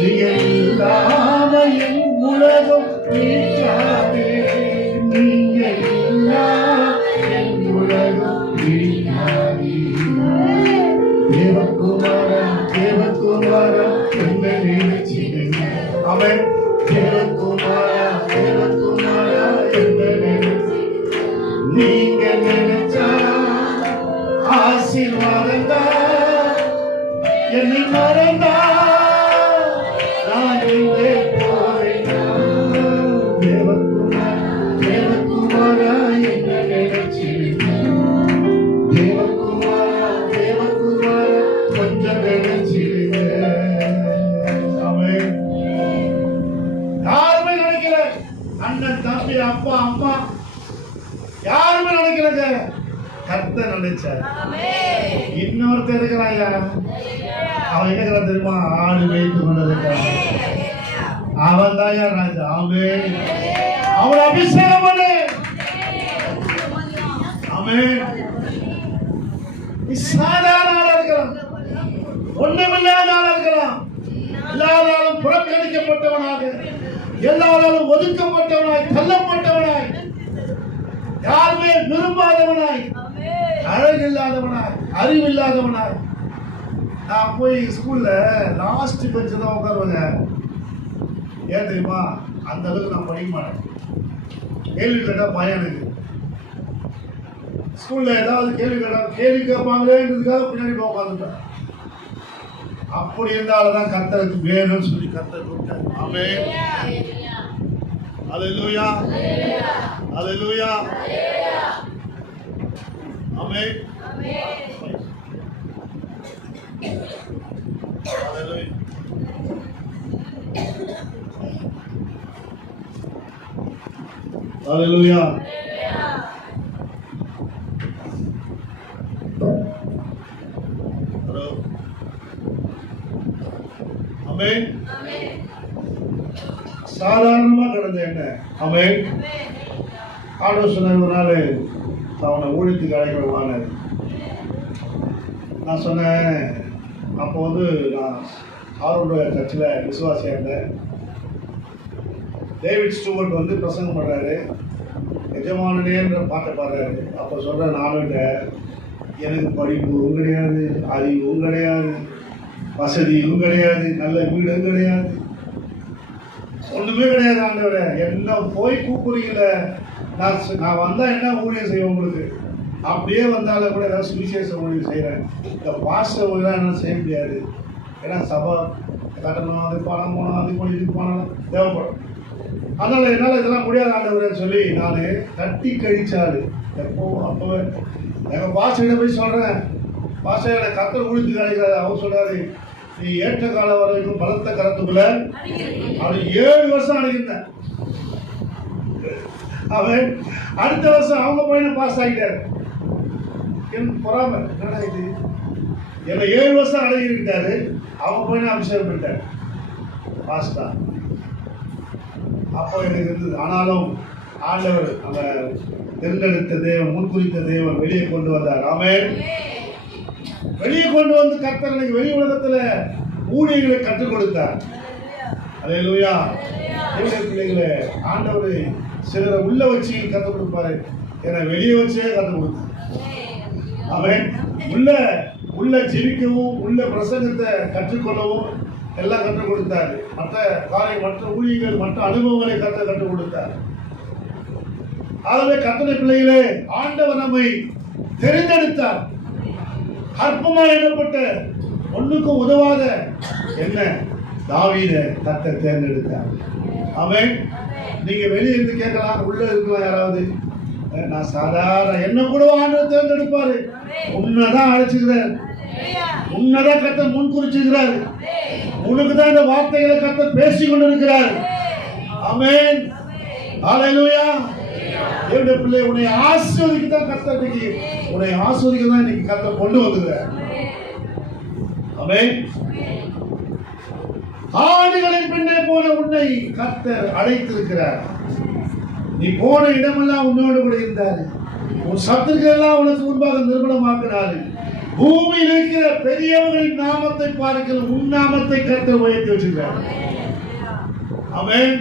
நீங்க இல்லாத என் உலகம் பிடிக்காதே. நீங்க இல்லாத என் உலகம் பிடிக்காதே. தேவகுமாரா என்ன நினைச்சிடுங்க. அவன் தேவகுமாரா என்ன நினைச்சிடுங்க. நீங்க நினைச்சா ஆசீர்வாதந்தா, என்னை மறந்தா நான் எங்கே போறேன்னா. தேவகுமாரா என்ன நினைச்சிடுங்க. தேவகுமாரா கொஞ்சம் நினைச்சிடுங்க. அவன் யாருமே நினைக்கல. அண்ணன் தம்பி அப்பா அம்மா யாருமே நினைக்கலங்க. கர்த்தர் நினைச்சார். இன்னொருத்தர் இருக்கிறாங்க. அவன் என்ன இருக்கிறான் தெரியுமா? ஆடு வைத்து கொண்டிருக்கிறான். அவன் தான் யார்? ராஜா. ஆமென். அவன் அபிஷேகம் பண்ணு. ஆமென். சாதாரண ஆளா இருக்கலாம், ஒண்ணுமில்லாத ஆளா இருக்கலாம். எல்லாராலும் புறக்கணிக்கப்பட்டவனாக, எல்லாராலும் ஒதுக்கப்பட்டவனாய், தள்ளப்பட்டவனாய், யாருமே விரும்பாதவனாய், அழகில்லாதவனாய், அறிவில்லாதவனாய். நான் போய் ஸ்கூல்ல லாஸ்ட் பெஞ்ச் தான் உட்காருவேங்க. ஏன் தெரியுமா? அந்த அளவுக்கு நான் படிக்க மாட்டேன். கேள்வி கேட்டா பயம் எனக்கு. ஸ்கூல்ல ஏதாவது கேள்வி கேட்பாங்களேன்றதுக்காக பின்னாடி போய் உட்காந்துட்டேன். அப்படி இருந்தால்தான் கர்த்தருக்கு வேணும்னு சொல்லி கர்த்தர் கூப்பிட்டார். ஆமென். அல்லேலூயா. அல்லேலூயா. ஆமென். அல்லேலூயா. அல்லேலூயா. ஹலோ. ஆமென். சாதாரணமா கிடந்த என்ன? ஆமென். ஆண்டவர் சொன்னார் ஒரு நாள் அவனை ஊழியத்துக்கு அழைக்கணுமான்னு. நான் சொன்னேன், அப்போ வந்து நான் ஆரோட சர்ச்சில் விசுவாசியாக இருந்தேன். டேவிட் ஸ்டூவர்ட் வந்து பிரசங்கம் பண்ணுறாரு, எஜமானனேன்ற பாட்டை பாடுறாரு. அப்போ சொல்கிறேன், நானும் எனக்கு படிப்பும் கிடையாது, அறிவும் கிடையாது, வசதியும் கிடையாது, நல்ல வீடும் கிடையாது, ஒன்றுமே கிடையாது. ஆண்டவரே, என்ன போய் கூப்பிடுறீங்கள, நான் வந்தால் என்ன ஊழியம் செய்வேன் உங்களுக்கு? அப்படியே வந்தாலும் கூட ஏதாவது சுவிசேஷ ஊழியம் செய்கிறேன். இந்த பாச ஊழியம் என்ன செய்ய முடியாது. ஏன்னா சபா கட்டணும், அது பணம் போனோம், அது பண்ணி இது பணம் தேவைப்படும். அதனால் என்னால் இதெல்லாம் முடியாது ஆண்டவரேன்னு சொல்லி நான் தட்டி கழிச்சாரு. எப்போ அப்போவே எங்கள் பாசையிட போய் சொல்கிறேன், பாசையோட கத்தர் ஊழித்து கிடைக்கிறாரு. அவர் சொல்கிறாரு, நீ ஏற்ற காலம் வரைக்கும் பலத்த கரத்துக்குள்ள அவன் 7 வருஷம் அணுகிருந்தேன். அவன் அடுத்த வருஷம் அவங்க பையனை பாஸ் ஆகிட்டாரு. எனக்கு பொறாம, என்னடா இது, என்னை 7 வருஷம் அழகிருக்காரு, அவங்க பையனை அபிஷேகம் பண்ணிட்டார், பாஸ்டா. அப்போ எனக்கு இருந்தது. ஆனாலும் ஆண்டவர் அந்த தேர்ந்தெடுத்த தேவன், முன்குறித்த தேவன் வெளியே கொண்டு வந்தார். ஆமென். வெளியே கொண்டு வந்து கர்த்தர் எனக்கு வெளி உலகத்தில் ஊழியர்களை கற்றுக் கொடுத்தார். அல்லேலூயா. தேவனுடைய பிள்ளைகளே, ஆண்டவர் சிலரை உள்ள வச்சு கற்றுக் கொடுப்பாரு, ஏன்னா வெளியே வச்சே கற்றுக் கொடுத்தார். அவன் உள்ள ஜெபிக்கவும், உள்ள பிரசங்கத்தை கற்றுக்கொள்ளவும் எல்லாம் கற்றுக் கொடுத்தார். மற்ற ஊழியர்கள், மற்ற அனுபவங்களை கற்றுக் கொடுத்தார். ஆகவே கர்த்தருடைய பிள்ளைகளே, ஆண்டவர் நம்மை தெரிந்தெடுத்தார். அற்பமா எண்ணப்பட்ட ஒண்ணுக்கும் உதவாத என்ன தாவீதை கர்த்தர் தேர்ந்தெடுத்தார். அவன் நீங்க வெளியே இருந்து கேட்கலாம், உள்ள இருக்கலாம் யாராவது, நான் சாதாரண என்ன கூட ஆண்டவர் தேர்ந்தெடுப்பாரு. உன்னதான் அழைச்சுக்கிறார், உன்னதான் கர்த்தர் முன் குறிச்சுக்கிறார். உனக்கு தான் இந்த வார்த்தைகளை கர்த்தர் பேசிக் கொண்டிருக்கிறார். ஆமென், ஹல்லேலூயா. தேவனுடைய பிள்ளை, உன்னை ஆசீர்வதிக்க தான் கர்த்தர் இன்னைக்கு, உன்னை ஆசீர்வதிக்க தான் இன்னைக்கு கர்த்தர் கொண்டு வந்துகிறார். ஆமென். ஆடுகளின் பின்னே போன உன்னை கர்த்தர் அழைத்திருக்கிறார். நீ போன இடமெல்லாம் உன்னோடு கூட இருந்தாரு. உன் சத்துருக்கள் எல்லாம் உனக்கு முன்பாக நிர்மூலமாக்கினாரு. பூமியில் இருக்கிற பெரியவர்களின் நாமத்தை பார்க்கிற உன் நாமத்தை கர்த்தர் உயர்த்தி வச்சிருக்கிறார். ஆமென்,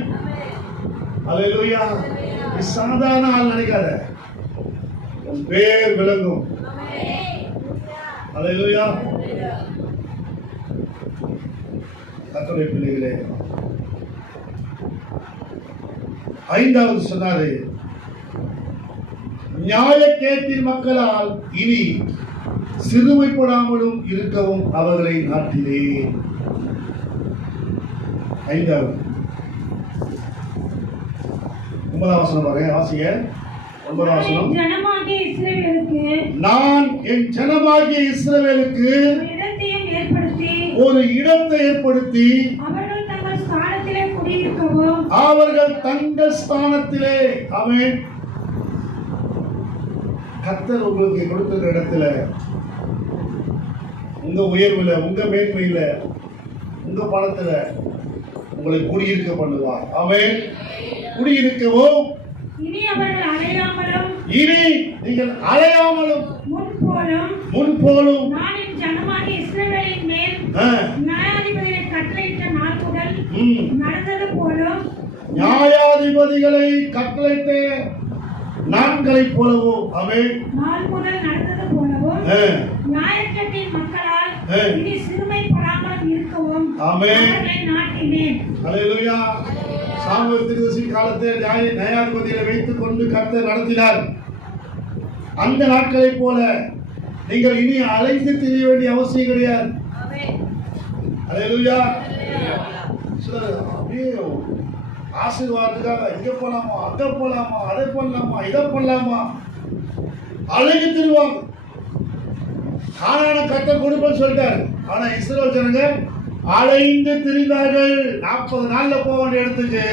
அல்லேலூயா. நீ சாதாரண ஆள் நினைக்காத, உன் பேர் விளங்கும். அல்லேலூயா. கர்த்தருடைய பிள்ளைகளே, ஐந்தாவது சொன்னாரு, நியாயக்கேட்டின் மக்களால் இனி சிறுமைப்படாமலும் இருக்கவும் அவர்களை நாட்டிலே. ஐந்தாவது 9ஆம் வசனம் பாருங்க, வாசிங்க. 9ஆம் வசனம். நான் என் ஜனமாகிய இஸ்ரவேலுக்கு ஒரு இடத்தை ஏற்படுத்தி அவர்கள் தங்கள் ஸ்தானத்திலே. அவன் கர்த்தர் உங்களுக்கு கொடுத்திருக்கிற இடத்துல, உங்க உயர்வுல, உங்க மேன்மையில, உங்க பணத்துல உங்களை குடியிருக்க பண்ணுவார். அவன் குடியிருக்கவும் இனி நீங்கள் அலையாமலும் முன்போலும் நியாயாதிபதிகளை கட்டளையிட்ட நாட்களை போலவும். அவன் நாள் முதல் நடந்தது போலவும் நியாயக்கேட்டின் மக்களால் இனி சிறுமைப்படாமல் இருக்கவும் அவர்களை நாட்டினேன். அல்லேலூயா. சாமுவேல் தீர்க்கதரிசி காலத்தில் நியாயாதிபதிகளை வைத்துக் கொண்டு கர்த்தர் நடத்தினார். அந்த நாட்களை போல நீங்கள் இனி அலைந்து திரிய வேண்டிய அவசியம் கிடையாது. அல்லேலூயா. அப்படியே ஆசீர்வாதத்துக்காக இங்க போலாமா, அங்க போலாமா, அதை பண்ணலாமா, இதை பண்ணலாமா அலைந்து திரிவாங்க. கானான கர்த்தர் கொடுப்பேன்னு சொல்லிட்டாரு. ஆனா இஸ்ரவேல் ஜனங்க அலைந்து திரிந்தார்கள். 40 நாள்ல போக வேண்டிய இடத்துக்கு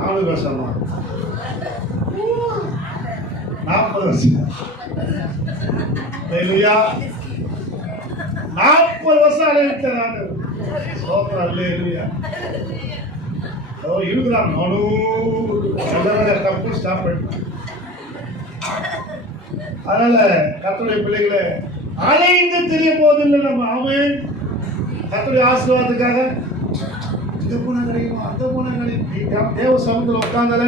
4 வருஷமா, 40 வருஷம். 40 வருஷம் அலைவிட்டார். சோத்திரம். அல்லேலூயா. இருக்கிறாங்க தப்பு ஸ்டாப் பண்ண. அதனால கர்த்தருடைய பிள்ளைகளை அலைந்து தெரிய போதில்லை நம்ம. அவன் கர்த்தருடைய ஆசீர்வாதத்துக்காக இங்க போனா கிடைக்குமா, அங்க போனா கிடைக்கும். தேவ சமூகத்தில் உட்கார்ந்தால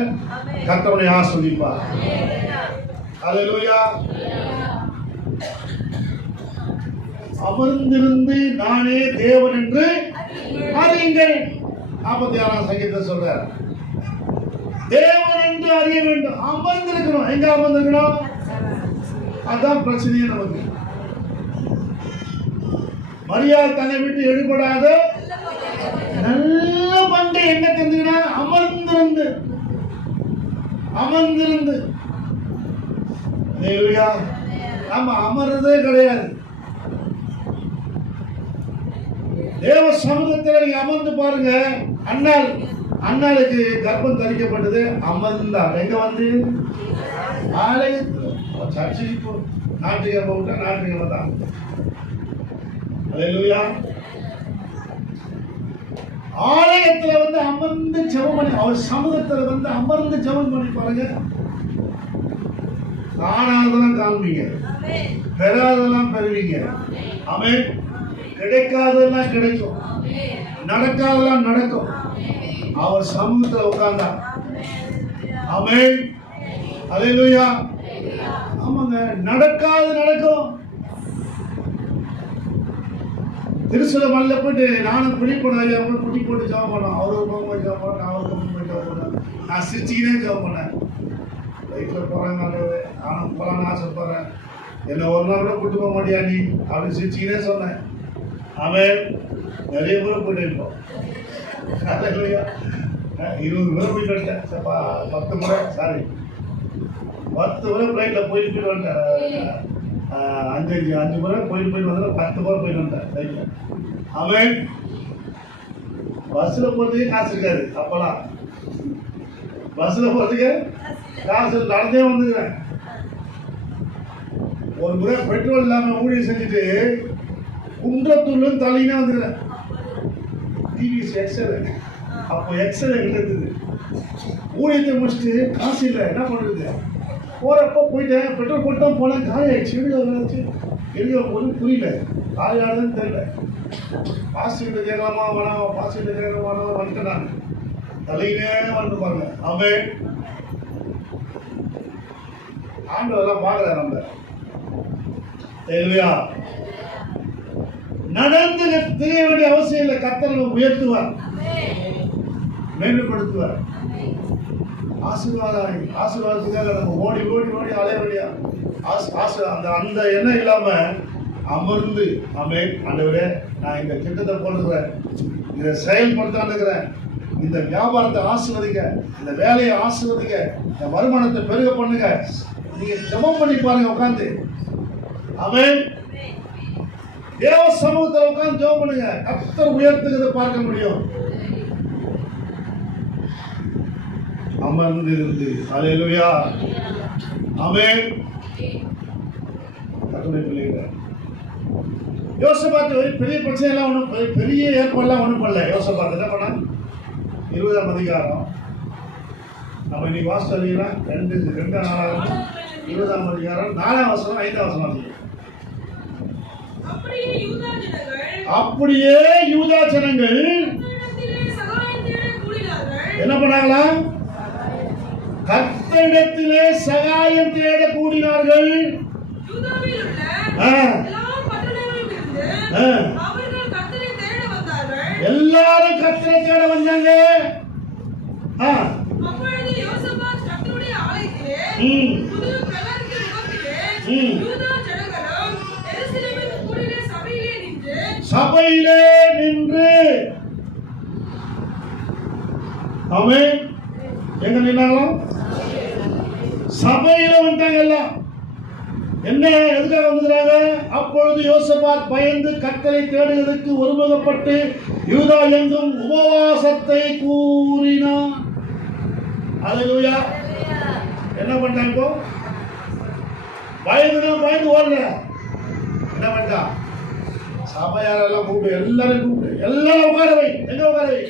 கர்த்தருடைய ஆசீர்வதிப்பார். அல்லேலூயா. அமர்ந்திருந்து நானே தேவன் என்று அறியுங்கள். 46ஆம் சங்கீதத்தை சொல்றார். தேவன் என்று அறிய வேண்டும். அமர்ந்திருக்கணும். எங்க அமர்ந்திருக்கணும்? அதான் பிரச்சனையே நமக்கு. மரியாதை தன்னை விட்டு எடுபடாத நல்ல பங்கை எங்க தெரிஞ்சுக்கினா அமர்ந்திருந்து. நம்ம அமர்றதே கிடையாது. தேவ சமூகத்தில் நீங்க அமர்ந்து பாருங்க. அண்ணாளுக்கு கர்ப்பம் தரிக்கப்பட்டது அமர்ந்தா. எங்க வந்து ஆலயத்தில், சர்ச்சைக்கு ஞாயிற்றுக்கிழமை விட்டா ஞாயிற்றுக்கிழமை தான். அல்லேலூயா. ஆலயத்துல வந்து அமர்ந்து ஜெபம் பண்ணி, அவர் சமூகத்துல வந்து அமர்ந்து ஜெபம் பண்ணி பாருங்க. காணாதெல்லாம் காண்பீங்க, பெறாதெல்லாம் பெறுவீங்க. ஆமென். கிடைக்காதெல்லாம் கிடைக்கும். நடக்காதெல்லாம் நடக்கும். அவர் சமூகத்தில் உட்கார்ந்தா. ஆமென். அல்லேலூயா. ஆமாங்க, நடக்காது நடக்கும். திருச்சில போயிட்டு நானும் பிடிப்போம், ஐயா குட்டி போட்டு ஜாப் பண்ணோம். அவர் ஒரு பக்கம் போய் ஜாப் பண்ணேன், நான் ஒரு பக்கம் போய் ஜாப் பண்ணேன். நான் சிரிச்சுக்கினே ஜாப் பண்ணேன். லைஃப்பில் போகிறேன், நானும் போகலான்னு ஆசைப்படுறேன். என்னை ஒரு நாள் கூட கூட்டு போக மாட்டியா நீ அப்படின்னு சிரிச்சுக்கினே சொன்னேன். அவன் நிறைய பேர் போயிட்டு இருப்போம். 20 பேர் போயிட்டு வந்துட்டேன். 10 முறை 10 முறை ஃப்ளைட்டில் போயிட்டு வந்துட்டேன். 5 முறை போயிட்டு வந்தாலும் 10 முறை போயிட்டு வந்துட்டேன் ஃப்ளைட்டில். அவன் பஸ்ஸில் போகிறதுக்கே காசு இருக்காது. அப்போலாம் பஸ்ஸில் போகிறதுக்கு காசு நடந்தே வந்துக்கிறேன். ஒரு முறை பெட்ரோல் இல்லாமல் ஊழியம் செஞ்சுட்டு குன்றத்தூர்லேருந்து தலையினே வந்துக்கிறேன். டிவிஎஸ் எக்ஸல், அப்போ எக்ஸல் இருந்தது. ஊழியத்தை முடிச்சுட்டு காசு இல்லை, என்ன பண்ணுறது? போகிறப்போ போயிட்டேன், பெட்ரோல் போட்டு தான் போனேன். காயாச்சு, எழுத போது புரியல, காயாடுதுன்னு தெரியல. பாசிக்கிட்ட கேட்கலாமா வேணாம், பாசிக்கிட்ட கேட்கலாமா வேணாம் வந்துட்டேன். நான் தலையினே வந்து பாருங்க. அவன் ஆண்டவெல்லாம் பார்க்குறேன் நம்ம. இல்லையா? நடந்து தெரிய வேண்டிய அவசியம் இல்லை. கர்த்தர் உயர்த்துவார், மேன்மைப்படுத்துவார். ஆசீர்வாதத்துக்காக நம்ம ஓடி ஓடி ஓடி அலைய வேண்டிய அந்த எண்ணம் இல்லாம அமர்ந்து ஆண்டவரே நான் இந்த திட்டத்தை போடுறேன், இதை செயல்படுத்தான்னு இருக்கிறேன். இந்த வியாபாரத்தை ஆசீர்வதிக்க, இந்த வேலையை ஆசீர்வதிக்க, இந்த வருமானத்தை பெருக பண்ணுங்க. நீங்க ஜெபம் பண்ணி பாருங்க உட்காந்து. ஆமென். தேவ சமூகத்தில் உட்கார்ந்து ஜெபம் பண்ணுங்க. கர்த்தர் உயர்த்துகிறதை பார்க்க முடியும். அமர்ந்து இருந்து. அல்லேலூயா. ஆமென். கர்த்தருடைய பிள்ளைகளே, யோசபாத் பெரிய பிரச்சனை எல்லாம் ஒன்றும், பெரிய ஏற்பாடுலாம் ஒன்றும் பண்ணல. யோசபாத் என்ன பண்ண? 20ஆம் அதிகாரம் நம்ம இன்னைக்கு வாசிச்சீங்கன்னா 2 நாளாக 20ஆம் அதிகாரம் 4ஆம் வசனம் 5ஆம் வசனம். அப்படியே யூதா ஜனங்கள் என்ன பண்ணாங்களா? கர்த்தரிடத்திலே சகாயம் தேட கூடினார்கள். எல்லாரும் கர்த்தரை தேட வந்தாங்க. சபையிலே நின்று அவன் எங்க நின்னாலும் சபையில வந்தாங்க. எல்லாம் என்ன எதுக்காக வந்துறாங்க? அப்பொழுது யோசபாத் பயந்து கர்த்தரை தேடுவதற்கு ஒருமுகப்பட்டு யூதா எங்கும் உபவாசத்தை கூறினான். அல்லேலூயா. என்ன பண்ணாங்க? இப்போ பயந்து ஓடல. என்ன பண்ணா? சபையாரெல்லாம் கூப்பிட்டு, எல்லாரும் கூப்பிட்டு, எல்லாரும் உட்கார வை. எங்க உட்கார வை?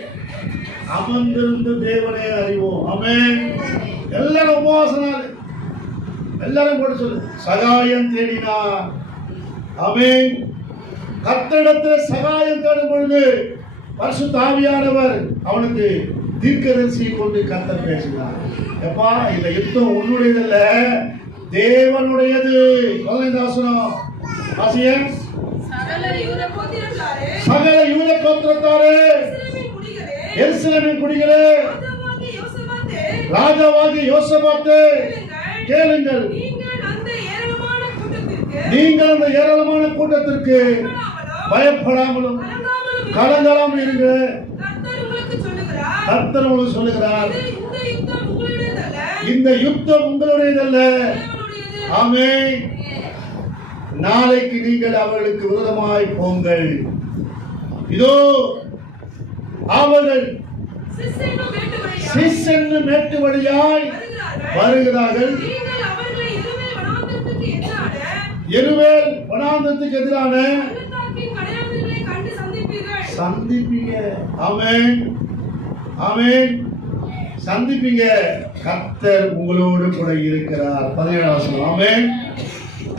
அமர்ந்திருந்து தேவனே அறிவோம். ஆமென். எல்லாரும் உபவாசனால எல்லாரும் கூட சொல்லு, சகாயம் தேடினார். ஆமென். கர்த்தரிடத்தில் சகாயம் தேடும் பொழுது பரிசுத்த ஆவியானவர் அவனுக்கு தீர்க்கதரிசியை கொண்டு கர்த்தர் பேசினார். எப்பா, இந்த யுத்தம் உன்னுடையதல்ல, தேவனுடையது. 15ஆம் வசனம் வாசியம். சகல யூத கோத்திரத்தாரே, எருசலேமின் குடிகளே, ராஜாவாகிய யோசபாத்தே, கேளுங்கள். நீங்கள் அந்த ஏராளமான கூட்டத்திற்கு பயப்படாமலும் கலங்காமல் இருங்க. கர்த்தர் உங்களுக்கு சொல்லுகிறார், இந்த யுத்தம் உங்களுடையதல்ல. ஆமென். நாளைக்கு நீங்கள் அவர்களுக்கு விரோதமாய் போங்கள். இதோ அவர்கள் சிஸ்ஸென்னு மேட்டு வழியாய் வருகிறார்கள். எருவேல் வனாந்தரத்துக்கு எதிரான சந்திப்பீங்க. ஆமென். ஆமென். சந்திப்பீங்க. கர்த்தர் உங்களோடு கூட இருக்கிறார். 17ஆம் வசனம். ஆமென்.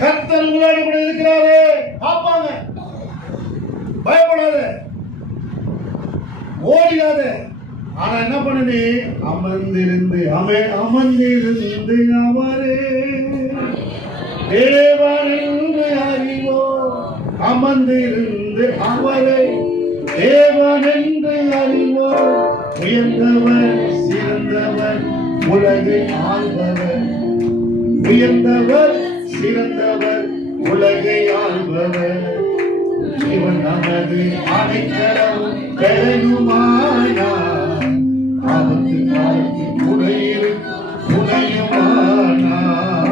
கர்த்தர் உங்களோடு கூட இருக்கிறாரு. பாப்பாங்க, பயப்படாத. ஓடிடாத. ஆனா என்ன பண்ணு, அமர்ந்திருந்து அமர்ந்திருந்து அவரே தேவன் என்று அறிவோ. அமர்ந்திருந்து அவரை தேவன் என்று அறிவோ. உயர்ந்தவர் சிறந்தவர் உலகை ஆள்பவர். உயர்ந்தவர் சிறந்தவர் உலகை ஆள்பவர். இவன் நமது அனைத்தரம் பெறனுமானார். ஆபத்து காலத்தில் துணையுமானார்.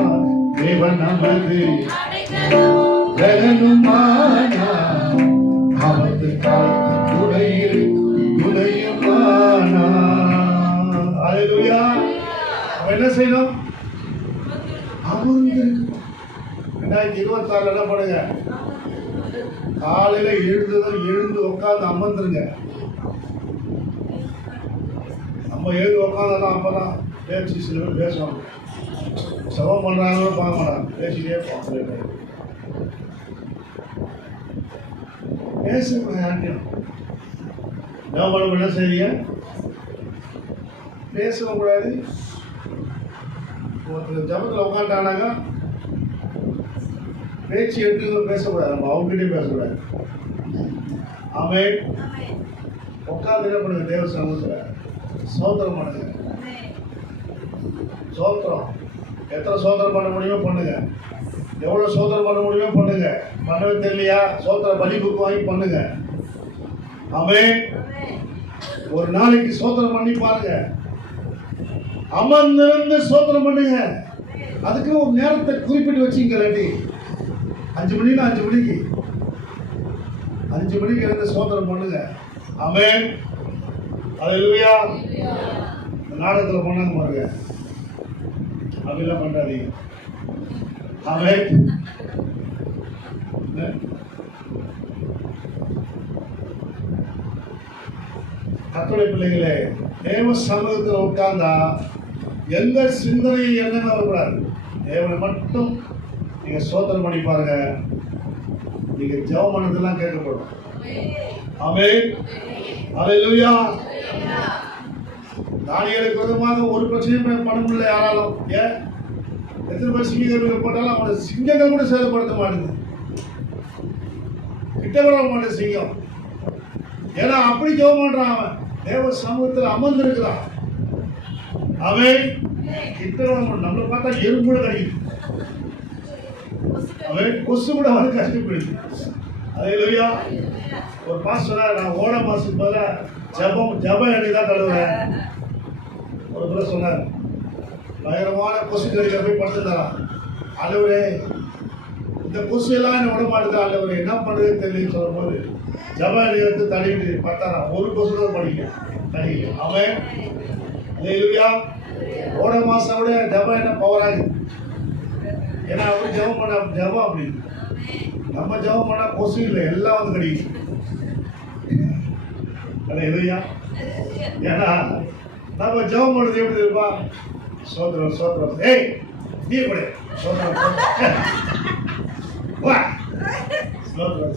இவன் நமது பெறனுமானார். ஆபத்து காலத்தில் துணையுமானார். அல்லேலூயா. என்ன செய்யணும்? அமர்ந்து 2026 என்ன பண்ணுங்க, காலையில எழுந்து உட்காந்து அமர்ந்துருங்க. நம்ம எழுந்து உட்காந்தா அப்பதான் பேச்சு சில பேர் பேசுவாங்க. செவம் பண்றாங்களோ பார்க்க மாட்டாங்க, பேசிட்டே பேசுறேன். என்ன செய்ய பேசவும் கூடாது. ஒருத்தர் ஜபத்தில் உட்காந்துட்டானாங்க, பேச்சு எடுத்து பேசக்கூடாது. நம்ம அவங்ககிட்டயும் பேசக்கூடாது. ஆமென். உட்காந்து என்ன பண்ணுங்க, தேவ சமூகத்தில் சோத்திரம் பண்ணுங்க. சோத்திரம் எத்தனை சோத்திரம் பண்ண முடியுமோ பண்ணுங்க. எவ்வளோ சோத்திரம் பண்ண முடியுமோ பண்ணுங்க. பண்ணவே தெரியலையா, சோத்திர பலி புக்கு வாங்கி பண்ணுங்க. ஆமென். ஒரு நாளைக்கு சோத்திரம் பண்ணி பாருங்க. அமர்ந்திருந்து சோத்திரம் பண்ணுங்க. அதுக்கு ஒரு நேரத்தை குறிப்பிட்டு வச்சுங்க. இல்லாட்டி 5 மணினா 5 மணிக்கு 5 மணிக்கு இருந்து சோத்திரம் பண்ணுங்க. ஆமென். அல்லேலூயா. இந்த நாடகத்தில் பண்ணாங்க பாருங்க, அப்படிலாம் பண்றாதீங்க. ஆமென். கர்த்தருடைய பிள்ளைகளே, தேவ சமூகத்தில் உட்கார்ந்தா எந்த சிந்தனையை என்னன்னு வரக்கூடாது. தேவனை மட்டும் நீங்க சோதனை பண்ணி பாருங்க. நீங்க ஜெபம் பண்ணதெல்லாம் கேட்கப்படும். ஆமென். அல்லேலூயா. தானியேலுக்கு விதமாக ஒரு பிரச்சனையும் பண்ண முடியல யாராலும். ஏன்? எத்தனை பேர் சிங்கங்கள் போட்டாலும் அவனை சிங்கங்கள் கூட செயல்படுத்த மாட்டேங்குது. கிட்ட விட மாட்டேன் சிங்கம். ஏன்னா அப்படி ஜெபம் பண்றான். அவன் தேவ சமூகத்தில் அமர்ந்திருக்கிறான். அவன் கிட்ட நம்மளை பார்த்தா எறும்பு கூட கிடைக்குது. அவன் கொசு கூட அவனுக்கு கஷ்டப்படுது. அல்லேலூயா. ஒரு பாஸ்டரா நான் ஓட மாசத்துக்கு பதிலாக ஜப எண்ணெய் தான் தழுவுறேன். ஒரு தடவை சொன்னார், பயங்கரமான கொசு கடியில் போய் படுத்துட்டாரான். ஆண்டவரே, இந்த கொசு எல்லாம் என்ன விட மாட்டேது. ஆண்டவரே, என்ன பண்ணுறதுன்னு தெரியலன்னு சொல்லும் போது ஜப எண்ணெய் எடுத்து தடவிட்டு பார்த்தாரான். ஒரு கொசு தான் தடிக்கல. அவன் அல்லேலூயா. ஓட மாசம் விட ஜப எண்ணெய் பவராகுது. ஏன்னா அவர் ஜபம் பண்ண ஜபம் அப்படி. நம்ம ஜபம் பண்ணா கொசு இல்லை, எல்லாம் வந்து கிடைக்குது. அல்லேலூயா. ஏன்னா நம்ம ஜபம் பண்ணுறது எப்படி இருப்பா? சோத்திரம் சோத்திரம். ஏய் நீ கூட சோத்திரம் வா சோத்திரம்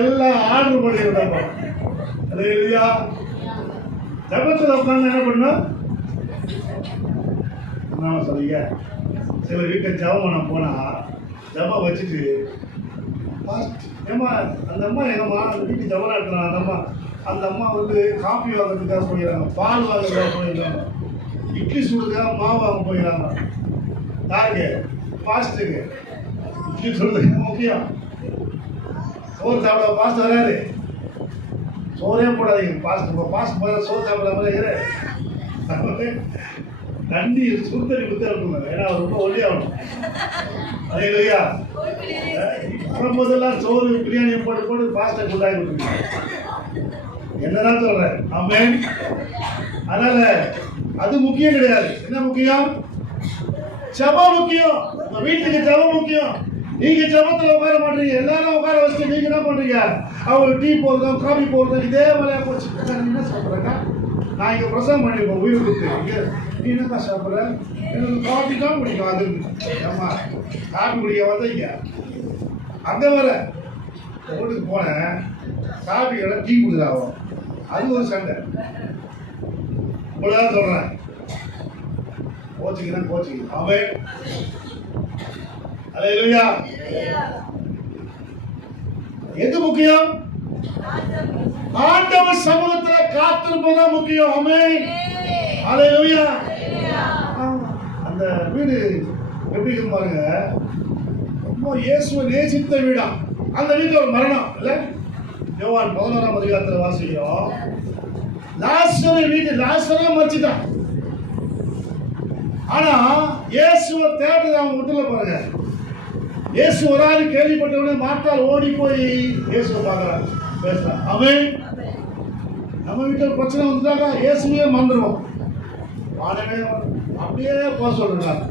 எல்லாம் ஆர்டர் பண்ணி விடாம. அல்லேலூயா. ஜபத்தில் உட்காந்து என்ன பண்ணோம் சொல்லுங்க. சில வீட்டை ஜபம் பண்ண போனா ஜபம் வச்சுட்டு ஏமா அந்த அம்மா எங்கம்மா அந்த வீட்டுக்கு ஜபம் நடத்துறாங்க. அந்த அம்மா வந்து காஃபி வாங்குறதுக்காக போயிடறாங்க, பால் வாங்குறதுக்காக போயிடுறாங்க, இட்லி சுடுறதுக்காக மாவு வாங்க போயிடறாங்க. யாருக்கு? பாஸ்ட்டுக்கு. இட்லி சுடுறதுக்கு முக்கியம். சோறு சாப்பிட பாஸ்ட் வராது. சோறே போடாதீங்க பாஸ்ட். பாஸ்ட் போய் சோறு சாப்பிட மாதிரி தண்ணி சுடுதண்ணி குத்த இருக்குங்க. ஏன்னா அவர் ரொம்ப ஒல்லியாகணும். அதே இல்லையா? வரும்போதெல்லாம் சோறு பிரியாணியை போட்டு போட்டு பாஸ்ட்டை குண்டாகி விட்டுருக்கீங்க. என்னதான் சொல்றேன். ஆமென். அதனால அது முக்கியம் கிடையாது. என்ன முக்கியம்? ஜபம் முக்கியம். உங்க வீட்டுக்கு ஜபம் முக்கியம். நீங்க ஜபத்துல உட்கார மாட்டீங்க, எல்லாரும் உட்கார வச்சுட்டு நீங்க என்ன பண்றீங்க? அவங்களுக்கு டீ போடுறோம், காஃபி போடுறோம், இதே வேலையா போச்சு. என்ன சாப்பிட்றேக்கா? நான் இங்க பிரசவம் பண்ணிருப்பேன் உயிர் கொடுத்து. நீ என்னக்கா சாப்பிட்ற? எனக்கு காஃபி தான் பிடிக்கும். அது ஆமா, காஃபி குடிக்க வந்தீங்க. அங்க வர வீட்டுக்கு போனேன், காபி கடை டீ குடிக்கிறாவோ, அது ஒரு சண்டை. இவ்வளவுதான் சொல்றேன். கோச்சிக்கிறேன். ஆமென். அல்லேலூயா. எது முக்கியம்? ஆண்டவர் சமூகத்துல காத்திருப்பதா முக்கியம். ஆமென். அல்லேலூயா. அந்த வீடு எப்படி இருக்கு பாருங்க, ரொம்ப இயேசுவை நேசித்த வீடா. அந்த வீட்டுல ஒரு மரணம் இல்ல. யோவான் 11ஆம் அதிகாரத்துல வாசிக்கிறோம், லாசரை மரிச்சிட்டான். ஆனா இயேசுவை தேடுறது அவன் விட்டுல பாருங்க. இயேசு ஒரு ஆள் கேள்விப்பட்டவுடனே மாட்டால் ஓடி போய் இயேசுவை பார்க்கறான், பேசுறான். ஆமென். நம்ம வீட்டில் பிரச்சனை வந்துட்டாங்க, இயேசுவே மறந்துடுவோம். வாடகை அப்படியே போக சொல்றாங்க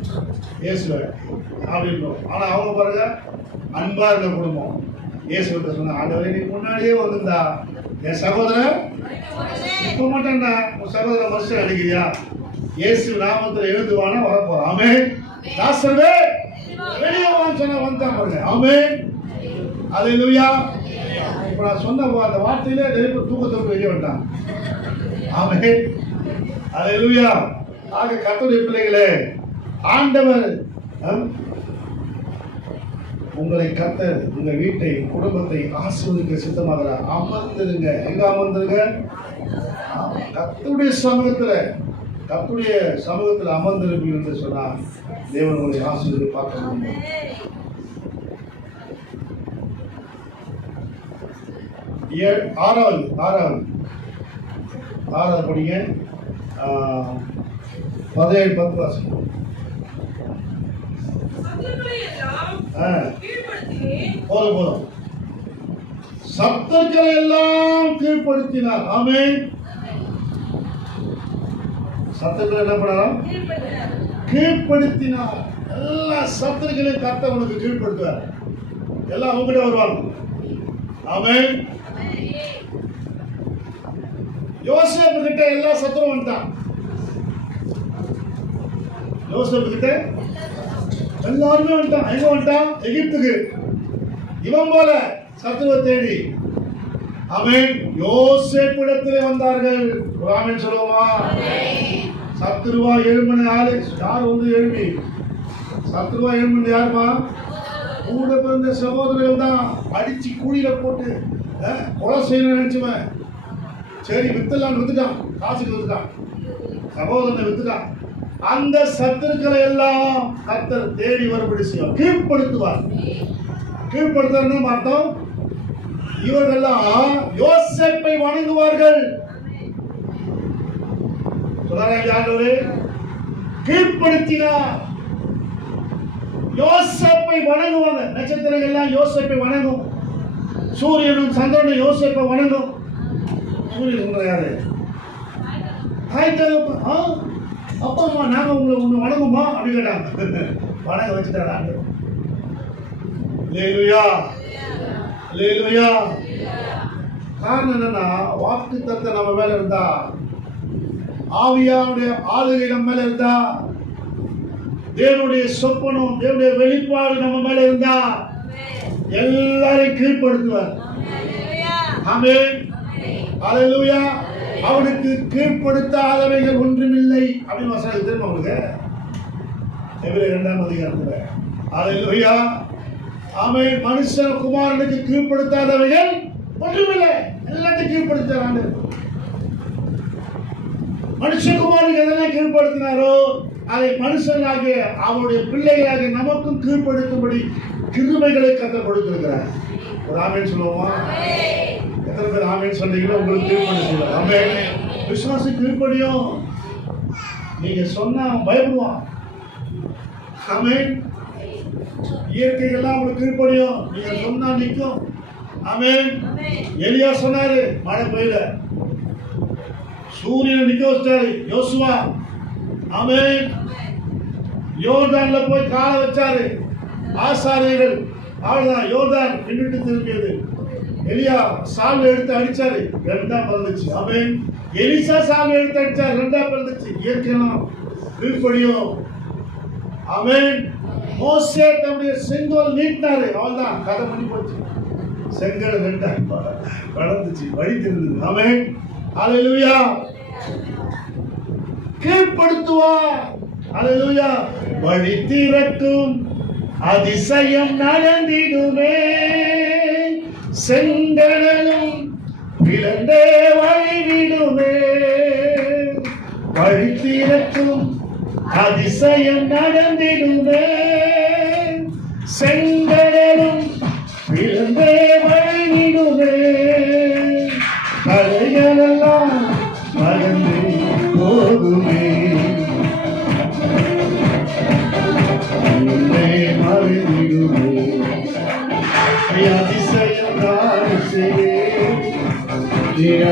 இயேசுவை அப்படின்றோம். ஆனா அவங்க பாருங்க, அன்பா இருந்த குடும்பம். இயேசுகிட்ட சொன்ன, ஆண்டவரே நீ முன்னாடியே வந்திருந்தா என் சகோதரர் இப்ப மாட்டேன்டா, உன் சகோதரர் மனுஷன் அடிக்கிறியா? இயேசு நாமத்தில் எழுதுவானா வரப்போறான். ஆமென். லாசருவே வெளியே வான்னு சொன்னா வந்தான் பாருங்க. ஆமென். அல்லேலூயா. இப்ப நான் சொன்ன அந்த வார்த்தையிலே நெருப்பு தூக்கத்தை வெளியே வந்தான். ஆமென். அல்லேலூயா. ஆக கர்த்தருடைய பிள்ளைகளே, ஆண்டவர் உங்களை கர்த்தர் உங்க வீட்டை குடும்பத்தை ஆசீர்வதிக்க சித்தமாகிறார். அமர்ந்திருங்க. எங்க அமர்ந்திருங்க? கர்த்தருடைய சமூகத்துல அமர்ந்திருப்பீங்க என்று சொன்னால் தேவன் உங்களை ஆசீர்வதி பார்க்க முடியும். ஆறாவது படிங்க. 17-10 வாசிங்க. போதும். சத்துக்களை எல்லாம் கீழ்ப்படுத்தினார். ஆமென். சத்துக்களை என்ன பண்ணலாம்? கீழ்ப்படுத்தினார். எல்லா சத்துக்களையும் கர்த்தர் உனக்கு கீழ்ப்படுத்துவார். எல்லாம் உங்ககிட்ட வருவாங்க. ஆமென். யோசேப்பு கிட்ட எல்லா சத்துரும் வந்துட்டான். யோசேப்பு கிட்ட எல்லாருமே வந்துட்டான். எங்க வந்துட்டான்? எகிப்துக்கு. இவன் போல சத்துருவை தேடி. ஆமென். யோசேப்பிடத்திலே வந்தார்கள். ஆமென் சொல்லுவோமா? சத்துருவா எழும்பின ஆளு யார் வந்து எழுப்பி? சத்துருவா எழும்பின யாருமா? கூட பிறந்த சகோதரர்கள் தான். அடிச்சு கூலியில போட்டு கொலை செய்யணும்னு நினைச்சுவன். சரி வித்துலான்னு வித்துட்டான், காசுக்கு வித்துட்டான், சகோதரனை வித்துட்டான். அந்த சத்துருக்களை எல்லாம் கர்த்தர் தேடி வரும்படி செய்வார், கீழ்ப்படுத்துவார். கீழ்ப்படுத்துறதுன்னு அர்த்தம், இவர்கள்லாம் யோசேப்பை வணங்குவார்கள். சொல்றாரு, கீழ்ப்படுத்தினார். யோசேப்பை வணங்குவாங்க. நட்சத்திரங்கள் எல்லாம் யோசேப்பை வணங்கும். சூரியனும் சந்திரனும் யோசேப்பை வணங்கும். சூரியன் யாரு? அப்பா அம்மா நாங்க உங்களை வணங்குமா அப்படி கேட்டாங்க. வணங்க வச்சுட்டாங்க. காரணம் என்னன்னா, வாக்கு தத்தம் நம்ம மேல இருந்தா, ஆவியாவுடைய ஆளுகை நம்ம மேல இருந்தா, தேவனுடைய சொப்பனம் தேவனுடைய வெளிப்பாடு நம்ம மேல இருந்தா எல்லாரையும் கீழ்ப்படுத்துவார். ஆமென். அல்லேலூயா. அவனுக்கு கீழ்ப்படுத்தாதவைகள் ஒன்றுமில்லை அப்படின்னு வசனம் தெரியுமா உங்களுக்கு? எபிரேயர் 2ஆம் அதிகாரத்துல. அல்லேலூயா. ஆமென். மனுஷன் குமாரனுக்கு கீழ்ப்படுத்தாதவைகள் ஒன்றுமில்லை, எல்லாத்தையும் கீழ்ப்படுத்துறாங்க. மனுஷகுமாரனுக்கு எதெல்லாம் கீழ்ப்படுத்தினாரோ அதை மனுஷனாகிய அவருடைய பிள்ளைகளாகிய நமக்கும் கீழ்ப்படுத்தும்படி கிருபைகளை கர்த்தர் கொடுத்திருக்கிறார். ஒரு ஆமென் சொல்லுவோமா? எத்தனை பேர் ஆமென் சொன்னீங்களோ உங்களுக்கு கீழ்ப்படுத்துவார். ஆமென். விசுவாசி கீழ்ப்படியும். நீங்க சொன்னா பயப்படுவான். ஆமென். இயற்கைகள்லாம் உங்களுக்கு கீழ்ப்படியும். நீங்க சொன்னா நிற்கும். ஆமென். எலியா சொன்னாரு, மழை பெய்யல, சூரியனை நிக்க வச்சாரு யோசுவா. ஆமென். யோர்தான்ல போய் கால வச்சாரு ஆசாரியர்கள். அவ்வளவுதான், யோர்தான் பின்னிட்டு திரும்பியது. எலியா சால் எடுத்து அடிச்சாரு, ரெண்டா பறந்துச்சு. ஆமென். எலிசா சால் எடுத்து அடிச்சாரு, ரெண்டா பறந்துச்சு. இயற்கையெல்லாம் கீழ்ப்படியும். ஆமென். மோசே தம்முடைய செங்கோல் நீட்டினாரு, அவள்தான் கதை பண்ணி போச்சு. செங்கல் ரெண்டா வளர்ந்துச்சு, வழி தெரிந்தது. ஆமென், ஹல்லேலூயா. கீழ்ப்படுத்துவார், ஹல்லேலூயா. வழி திறக்கும் அதிசயம் நடந்திடுமே, செங்கடலும் பிளந்தே வழிவிடுமே. வழி திறக்கும் அதிசயம் நடந்திடுமே, செங்கடலும் பிளந்தே வழிவிடுமே. கரைகளெல்லாம் மறந்து போகுமே, மறைந்திடுமே. அதிசயம் நான் செய்வேன்,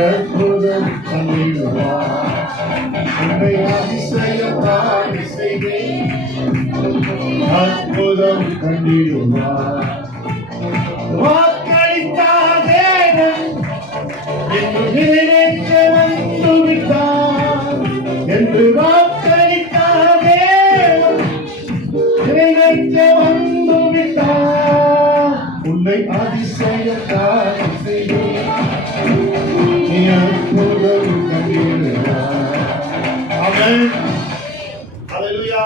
அற்புதம் பண்ணிடுவார். உன்னை அதிசயம் நான் செய்வேன், அற்புதம் கண்டிடுவார். வாக்களித்தாதே என்று நிறைவேற்ற வந்து விட்டார், என்று வாக்களித்தாதே நிறைவேற்ற வந்து விட்டார். உன்னை அதிசயத்தால் செய்வேன், நீ அற்புதம் கண்டிடுவார். ஆமென், ஹல்லேலூயா.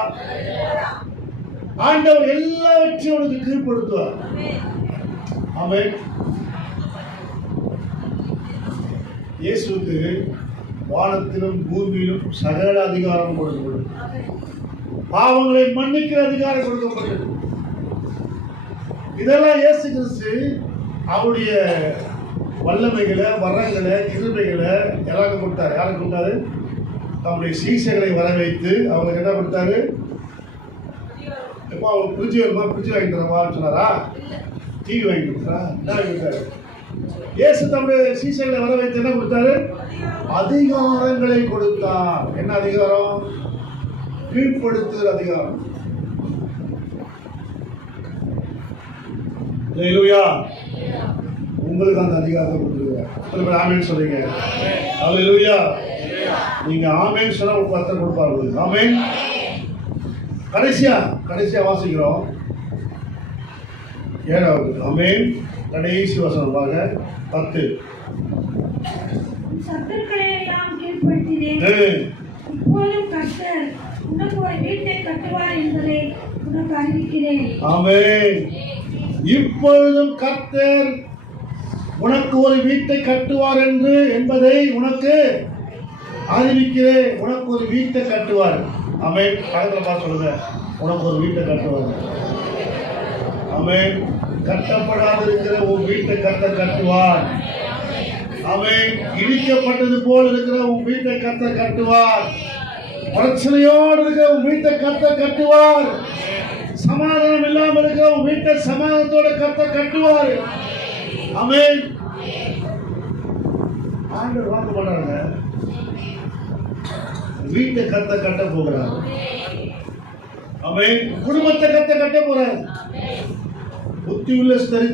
ஆண்டவர் எல்லாவற்றையும் உனக்கு கீழ்ப்படுத்துவார். ஆமென். இயேசுவுக்கு வானத்திலும் பூமியிலும் சகல அதிகாரம் கொடுக்கப்பட்டது. பாவங்களை மன்னிக்கிற அதிகாரம் கொடுக்கப்பட்டது. இதெல்லாம் இயேசு கிறிஸ்து அவருடைய வல்லமைகளை, வரங்களை, கிருபைகளை எல்லாருக்கும் கொடுத்தாரு. யாருக்கு கொடுத்தாரு? தம்முடைய சீசைகளை வர வைத்து அவங்களுக்கு என்ன கொடுத்தாரு? எப்போ அவங்க பிரிட்ஜ் வருமா, பிரிட்ஜ் வாங்கி தரவான்னு சொன்னாரா? டிவி வாங்கி கொடுத்தாரா? என்ன வாங்கி கொடுத்தாரு? இயேசு தம்முடைய சீசைகளை வர வைத்து என்ன கொடுத்தாரு? அதிகாரங்களை கொடுத்தார். என்ன அதிகாரம்? கீழ்ப்படுத்துகிற அதிகாரம். ஹல்லேலூயா. உங்களுக்கு அந்த அதிகாரத்தை கொடுத்துருக்கார். ஆமென் சொல்றீங்க. ஹல்லேலூயா. நீங்க ஆமென் சொன்னா உங்களுக்கு அர்த்தம் கொடுப்பாரு. ஆமென். கடைசியா வாசிக்கிறோம் 7வது. ஆமென். கடைசி வசனம் பாருங்க, 10. சத்துருக்களை எல்லாம் கீழ்ப்படுத்தினேன், இப்போதும் கர்த்தர் உனக்கு ஒரு வீட்டை கட்டுவார் என்பதை உனக்கு அறிவிக்கிறேன். ஆமென். இப்பொழுதும் கர்த்தர் உனக்கு ஒரு வீட்டை கட்டுவார் என்பதை உனக்கு அறிவிக்கிறேன். உனக்கு ஒரு வீட்டை கட்டுவார். ஆமென். பக்கத்தில் பார்த்து சொல்லுங்க, உனக்கு ஒரு வீட்டை கட்டுவார். ஆமென். கட்டப்படாது இருக்கிற உன் வீட்டை கர்த்தர் கட்டுவார். ஆமென். இடிக்கப்பட்டது போல் இருக்கிற உன் வீட்டை கர்த்தர் கட்டுவார். பிரச்சனையோடு இருக்கிற உன் வீட்டை கர்த்தர் கட்டுவார். சமாதானம் இல்லாமல் இருக்கிற உன் வீட்டை சமாதானத்தோட கர்த்தர் கட்டுவார். ஆமென். ஆண்டவர் வாக்கு பண்றாங்க, வீட்டை கர்த்தர் கட்ட போகிறார். ஆமென். குடும்பத்தை கர்த்தர் கட்ட போறார். புத்தி உள்ள ஸ்திரீ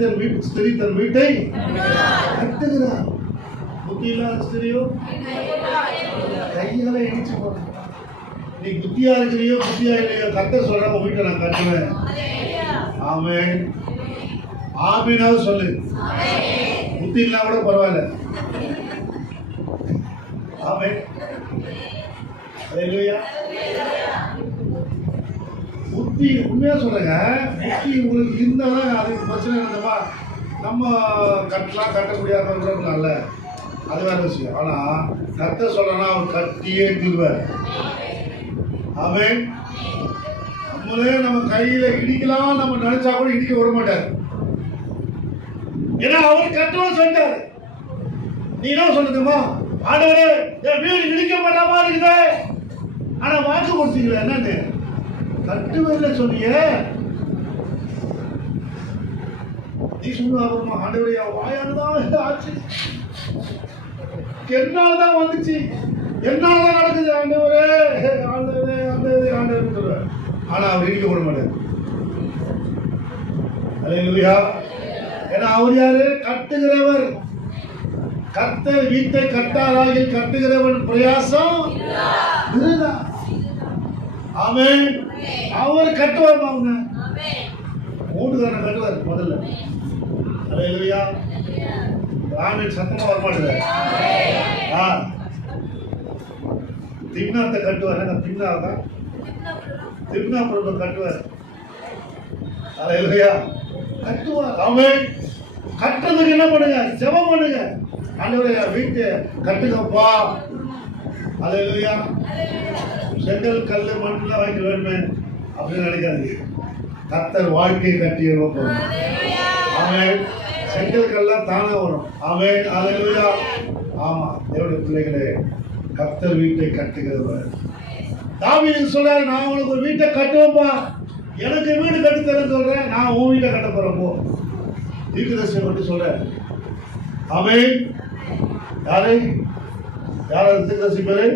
தன் வீட்டை கட்டுகிறார். புத்தி இல்லாத ஸ்திரியோ கையால இடிச்சு போற. நீ புத்தியா இருக்கிறியோ புத்தியா இல்லையோ, கர்த்தர் சொல்ற உன் வீட்டை நான் கட்டுவேன். ஆமென். ஆமீனாவது சொல்லு. புத்தி இல்லா கூட பரவாயில்ல. ஆமென். ஹல்லேலூயா. புத்தி உண்மையா சொல்றேங்க, புத்தி உங்களுக்கு இருந்தாலும் அதுக்கு பிரச்சனை இருந்தப்பா நம்ம கட்டலாம், கட்ட முடியாத இருக்கலாம்ல, அது வேற விஷயம். ஆனா கர்த்தர் சொல்றனா அவர் கட்டியே தீர்வார். ஆமென். நம்மளே நம்ம கையில இடிக்கலாம் நம்ம நினைச்சா கூட இடிக்க விட மாட்டார். ஏன்னா அவர் கட்டுவோம் சொல்லிட்டாரு. நீ என்ன சொல்லுமா, ஆண்டவரே என் வீடு இடிக்கப்பட்ட மாதிரி இருக்குதே, ஆனா வாக்கு கொடுத்தீங்களா என்னன்னு கட்டுவேல சொன்னீங்க. நீ சொல்லுவாங்க, ஆண்டவரே வாயானதான் ஆச்சு, என்னால்தான் வந்துச்சு, என்னால்தான் நடக்குது, ஆண்டவரே ஆண்டவரே ஆண்டவரே ஆண்டவரே சொல்லுவார். ஆனா அவர் இடிக்க விட மாட்டார். ஹல்லேலூயா. ஏன்னா அவர் யாரு? கட்டுகிறவர். கர்த்தர் வீட்டை கட்டாராகில் கட்டுகிறவன் பிரயாசம் விருதா. ஆமென். அவர் கட்டுவார். அவங்க மூட்டுக்காரனை கட்டுவார் முதல்ல. அல்லேலூயா. ஆமென். சத்தமா வரமாட்டேது. திம்னாத்தை கட்டுவார். திம்னாதான் திம்னா பிரபு கட்டுவார். அல்லேலூயா. கட்டுவார். ஆமென். கட்டுறதுக்கு என்ன பண்ணுங்க? ஜெபம் பண்ணுங்க. ஆண்டவரே வீட்டை கட்டுங்கப்பா. அல்லேலூயா. செங்கல் கல்லு மண்ணெல்லாம் வாங்கி வேணுமே அப்படின்னு நினைக்காதீங்க. கர்த்தர் வாழ்க்கையை கட்டிடுவோம். ஆமென். செங்கல் கல்லாம் தானே வரும். ஆமென். அல்லேலூயா. ஆமா தேவனுடைய பிள்ளைகளே, கர்த்தர் வீட்டை கட்டுகிறவர். தாவீது சொல்றாரு, நான் உனக்கு ஒரு வீட்டை கட்டுவேன்ப்பா, எனக்கு வீடு கட்டித்தரேன்னு சொல்றேன், நான் உன் வீட்டை கட்ட போறேன் போ. தீர்க்கதரிசனம் மட்டும் சொல்றேன். ஆமென். யாரு தீர்க்கதரிசி பேரு?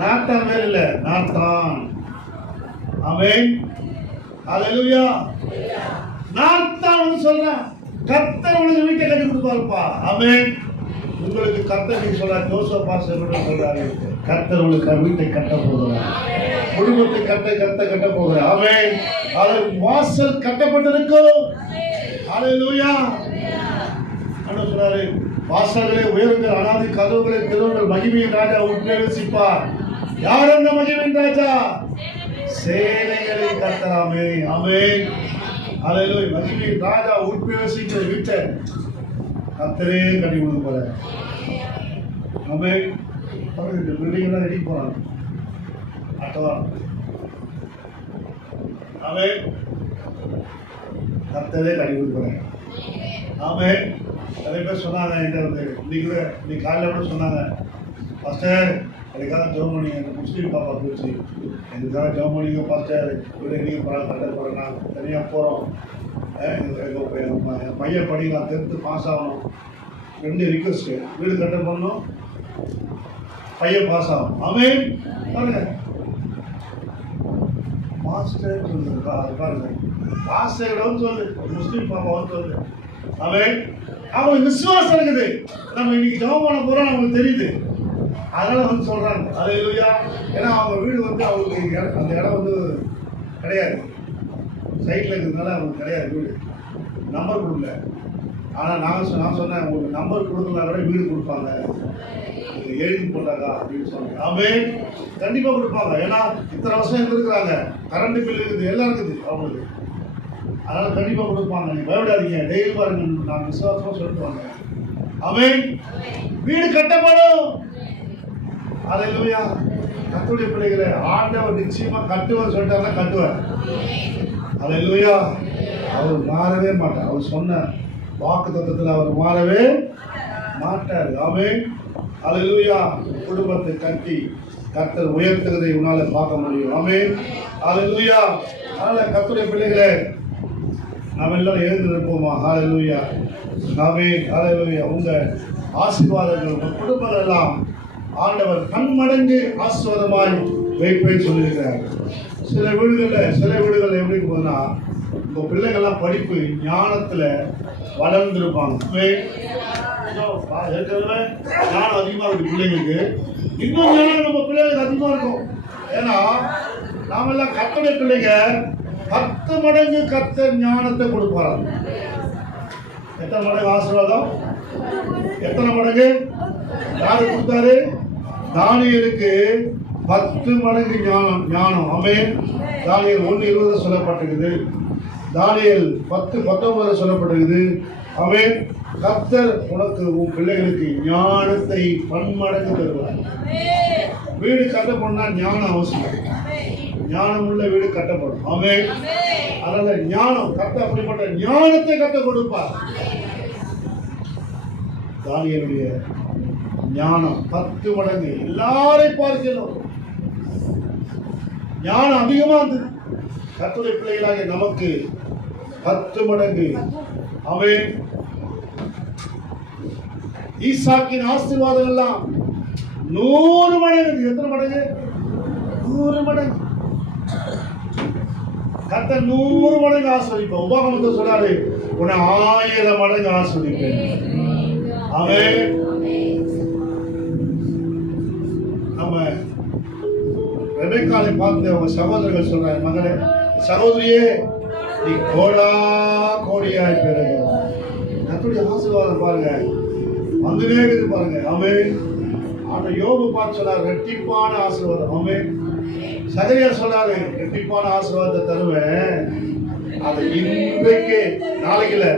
நாத்தான் பேர் இல்ல, நாத்தான். ஆமென். அல்லேலூயா. நாத்தான் வந்து சொல்றான், கர்த்தர் உனக்கு வீட்டை கட்டி கொடுப்பாருப்பா. ஆமென். உங்களுக்கு கர்த்தர் நீங்க சொல்றாரு, ஜோசப் பாஸ்டர் சொல்றாரு, கர்த்தர் உங்களுக்கு வீட்டை கட்ட போகிறார், குடும்பத்தை கட்ட போகிறார். ஆமென். அவர் வாசல் கட்டப்பட்டிருக்கும். அல்லேலூயா. ஆண்டவர் சொல்றாரு, வாசல்களை உயருங்கள், அனாதி கதவுகளை திறவுங்கள், மகிமையின் ராஜா உட்பிரவேசிப்பார். யார் அந்த மகிமையின் ராஜா? சேனைகளின் கர்த்தராமே. ஆமென். அல்லேலூயா. மகிமையின் ராஜா உட்பிரவேசிக்கிற வீட்டை கர்த்தரே கட்டி கொடுக்க போறார். ஆமென். இந்த பில்டிங் எல்லாம் ரெடி போறாங்க அடுத்த வாரம். ஆமென். கர்த்தரே கட்டி கொடுக்க போறாங்க. ஆமென். நிறைய பேர் சொன்னாங்க என்கிட்ட வந்து, இன்னைக்கு காலையில் கூட சொன்னாங்க, பாஸ்டர் அதுக்காக ஜெபம் பண்ணிங்க, இந்த முஸ்லீம் பாப்பா போச்சு, இதுக்காக ஜெபம் பண்ணிங்க பாஸ்டர், வீடு நீங்கள் கட்ட போகிறேன், நாங்கள் தனியாக போகிறோம், எங்கள் பையன் படிக்கலாம், 10th பாஸ் ஆகணும், 2 ரிக்வஸ்ட்டு, வீடு கட்ட பண்ணணும், பையன் பாஸ் ஆகும். ஆமென். பாருங்க மாஸ்டர் சொல்லுது, பாருங்க பாஸ்டர் சொல்லு, முஸ்லீம் பாப்பாவும் சொல்லு. ஆமென். அவங்களுக்கு விசுவாசம் இருக்குது, நம்ம இன்னைக்கு ஜெபம் பண்ண போறோம் அவங்களுக்கு தெரியுது, அதனால வந்து சொல்றாங்க. அல்லேலூயா. ஏன்னா அவங்க வீடு வந்து அவங்களுக்கு அந்த இடம் வந்து கிடையாது, சைட்ல இருக்கிறதுனால அவங்களுக்கு கிடையாது வீடு, நம்பர் கொடுக்கல. ஆனால் நான் சொன்னேன், உங்களுக்கு நம்பர் கொடுக்கலனா கூட வீடு கொடுப்பாங்க, எழுதி போட்டாக்கா அப்படின்னு சொன்னேன். ஆமென். கண்டிப்பாக கொடுப்பாங்க. ஏன்னா இத்தனை வருஷம் இருந்திருக்கிறாங்க, கரண்ட் பில் இருக்குது, எல்லாம் இருக்குது அவங்களுக்கு, அதனால கண்டிப்பாக கொடுப்பாங்க. நீங்க பயப்படாதீங்க, டெய்லி பாருங்க, நான் விசுவாசமாக சொல்லிட்டு வாங்க. ஆமென். வீடு கட்டப்படும். அல்லேலூயா. கர்த்தருடைய பிள்ளைகளே, ஆண்டவர் நிச்சயமா கட்டுவார் சொல்லிட்டாருன்னா கட்டுவார். அல்லேலூயா. அவர் மாறவே மாட்டார். அவர் சொன்ன வாக்குத்தத்தத்தில் அவர் மாறவே மாட்டார். ஆமென். அல்லேலூயா. குடும்பத்தை கட்டி கர்த்தர் உயர்த்துவதை உன்னால பார்க்க முடியும். ஆமென். அல்லேலூயா. அதனால கர்த்தருடைய பிள்ளைகளே, நாம் எல்லாரும் எழுந்து நிற்போமா? அல்லேலூயா. ஆமென். அல்லேலூயா. உங்க ஆசீர்வாதங்கள், உங்க குடும்பங்கள் எல்லாம் ஆண்டவர் பன்மடங்கு ஆசீர்வாதமாய் வைப்பேன்னு சொல்லியிருக்கிறார். சில வீடுகளில் எப்படி போதுன்னா, உங்க பிள்ளைகள்லாம் படிப்பு ஞானத்துல வளர்ந்துருப்பாங்க. ஏற்கனவே ஞானம் அதிகமாக இருக்கு பிள்ளைங்களுக்கு, இன்னும் ஞானம் நம்ம பிள்ளைகளுக்கு அதிகமாக இருக்கும். ஏன்னா நாமெல்லாம் கர்த்தருடைய பிள்ளைங்க, 10 மடங்கு கர்த்தர் ஞானத்தை கொடுப்பாராம். எத்தனை மடங்கு ஆசீர்வாதம்? எத்தனை மடங்கு? யாரு கொடுத்தாரு? தானியேலுக்கு 10 மடங்கு ஞானம். ஆமென். தானியேல் 1:20 சொல்லப்பட்டிருக்குது, தானியேல் 10:19 சொல்லப்பட்டிருக்குது. ஆமென். கர்த்தர் உனக்கு உன் பிள்ளைகளுக்கு ஞானத்தை பன்மடங்கு தருவார். வீடு கட்டப்படணும்னா ஞானம் அவசியம். ஞானம் உள்ள வீடு கட்டப்படும். ஆமென். அதனால ஞானம், கர்த்தர் அப்படிப்பட்ட ஞானத்தை கட்ட கொடுப்பார். தானியேலுடைய ஞானம் 10 மடங்கு, எல்லாரையும் பார்க்கலாம் ஞானம் அதிகமா இருந்தது. கர்த்தருடைய பிள்ளைகளாக நமக்கு 10 மடங்கு. ஆமென். ஈசாக்கின் ஆசீர்வாதம் எல்லாம் 100 மடங்கு. எத்தனை மடங்கு? 100 மடங்கு. கர்த்தர் 100 மடங்கு ஆசீர்வதிப்பார். உபாகமத்தை சொல்றாரு, உன்னை 1000 மடங்கு ஆசீர்வதிப்பேன். ஆமென். நம்ம ரெபெக்காளை பார்த்து அவங்க சகோதரர்கள் சொல்றாங்க, மகளே, சகோதரியே, நீ கோடா கோடியாய் பெறுகிறாய். கர்த்தருடைய ஆசீர்வாதம் பாருங்க வந்துனே இருக்குது பாருங்க. ஆமென். ஆனா யோபு பார்த்து சொன்னார் ரெட்டிப்பான ஆசீர்வாதம். ஆமென். சகரியா சொன்னாரு ரெட்டிப்பான ஆசீர்வாதத்தை தருவேன். அது இன்றைக்கு நாளைக்கு இல்ல,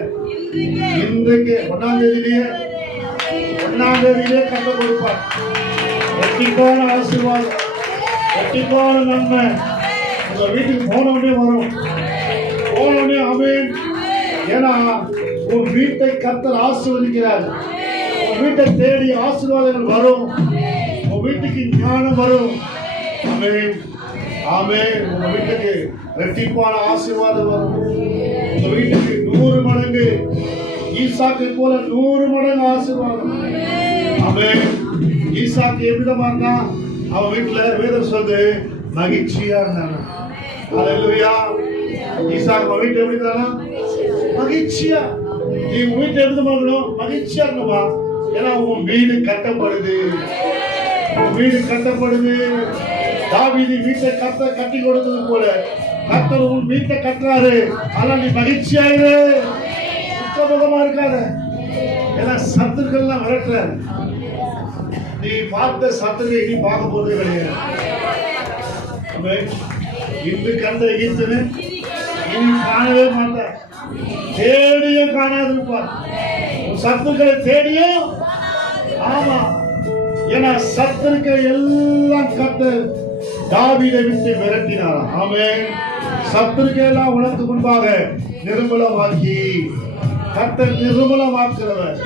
இன்றைக்கு 1ஆம் தேதியிலேயே கர்த்தர் கொடுப்பார். ரெட்டிப்பான ஆசீர்வாதம், ரெட்டிப்பான நன்மை உங்க வீட்டுக்கு போன உடனே வரும். போன உடனே ஆமென். ஏன்னா உன் வீட்டை கர்த்தர் ஆசீர்வதிக்கிறார். உன் வீட்டை தேடி ஆசீர்வாதங்கள் வரும். உன் வீட்டுக்கு ஞானம் வரும். ஆமென். ஆமென். உங்க வீட்டுக்கு ரெட்டிப்பான ஆசீர்வாதம் வரும். உங்க வீட்டுக்கு 100 மடங்கு ஈசாக்கை போல 100 மடங்கு ஆசீர்வாதம். ஆமென். ஈசாக்கு எவ்விதமா இருந்தா அவன் வீட்டுல வேதம் சொல்லுது மகிழ்ச்சியா இருந்தாங்க. அல்லேலூயா. ஈசாக்கு அவன் வீட்டுல எப்படி இருந்தானா மகிழ்ச்சியா. நீ உன் வீட்டுல எப்படி இருக்கணும் மகிழ்ச்சியா இருக்கணுமா? ஏன்னா உன் வீடு கட்டப்படுது. உன் வீடு கட்டப்படுது. தாவீது வீட்டை கட்டி கொடுத்தது போல கர்த்தர் உன் வீட்டை கட்டுறாரு. ஆனா நீ மகிழ்ச்சியாயிரு, துக்கமுகமா இருக்காத. ஏன்னா சத்துருக்கள்லாம் விரட்டுற. நீ பார்த்த சத்துருக்கை இனி பார்க்க போறது கிடையாது. இன்று கண்ட எகிப்தினு இனி காணவே மாட்டார். தேடியும் காணாது இருப்பார். உன் சத்துருக்களை தேடியும். ஆமா. ஏன்னா சத்துருக்களை எல்லாம் கர்த்தர் தாவீதை விட்டு விரட்டினாராம். ஆமென். சத்துருக்களை எல்லாம் உனக்கு முன்பாக நிர்மூலமாக்கி கர்த்தர் நிர்மூலமாக்குறவர்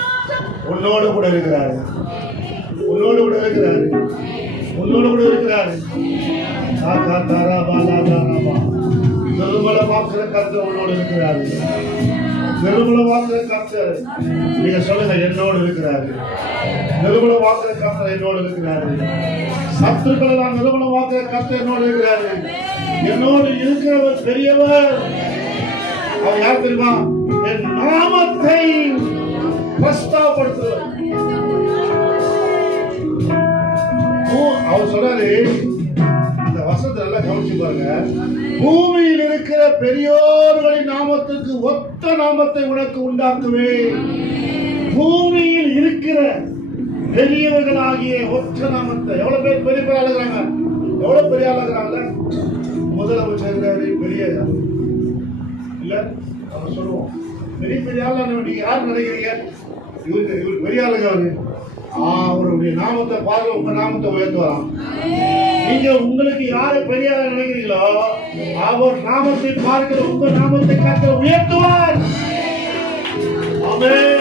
உன்னோடு கூட இருக்கிறாரு. உன்னோடு கூட இருக்கிறாரு. உன்னோடு கூட இருக்கிறாரு. நிர்மூலமாக்குற கர்த்தர் உன்னோடு இருக்கிறாரு. நிர்மூலமாக்குற கர்த்தர் நீங்க சொல்லுங்க என்னோடு இருக்கிறாரு. நிர்மூலமாக்குற கர்த்தர் என்னோடு இருக்கிறாரு. சத்துருக்களை நான் நிர்மூலமாக்குற கர்த்தர் என்னோடு இருக்கிறாரு. என்னோடு இருக்கிறவர் பெரியவர். அவர் யார் தெரியுமா? என் நாமத்தை பிரஸ்தாபப்படுத்துவார். அவர் சொல்றாரு, இந்த வசனத்தை நல்லா கவனிச்சு பாருங்க. பூமியில் இருக்கிற பெரியோர்களின் நாமத்துக்கு ஒத்த நாமத்தை உனக்கு உண்டாக்குவேன். பூமியில் இருக்கிற பெரியவர்களாகிய ஒற்ற நாமத்தை. எவ்வளவு பேர் பெரிய பெரிய ஆளுகிறாங்க? எவ்வளவு பெரிய ஆளுகிறாங்க? முதலமைச்சர் பெரிய இல்ல நம்ம சொல்லுவோம் பெரிய பெரிய ஆளு. நீங்க யார் நினைக்கிறீங்க? இவருக்கு பெரிய ஆளுங்க. அவருடைய நாமத்தை பார்க்க உங்க நாமத்தை உயர்த்துவாராம். நீங்க உங்களுக்கு யாரை பெரிய ஆளு நினைக்கிறீங்களோ அவர் நாமத்தை பார்க்கிற உங்க நாமத்தை கர்த்தர் உயர்த்துவார். ஆமென்.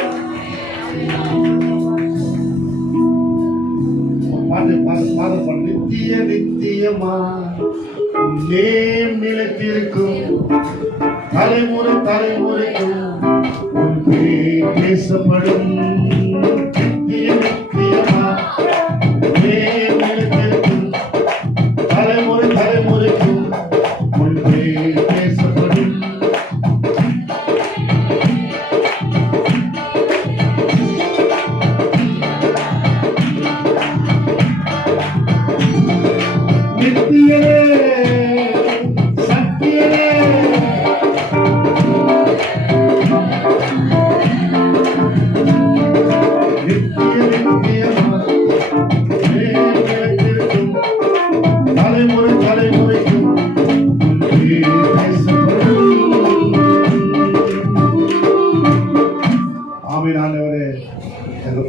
நித்திய நித்தியமா நேம் நிலைத்திருக்கும் தலைமுறை தலைமுறைக்கும் உன் பேர் பேசப்படும். நித்திய நித்தியமா நேம் நிலைத்திருக்கும் தலைமுறை தலைமுறைக்கும் உன் பேர் பேசப்படும்.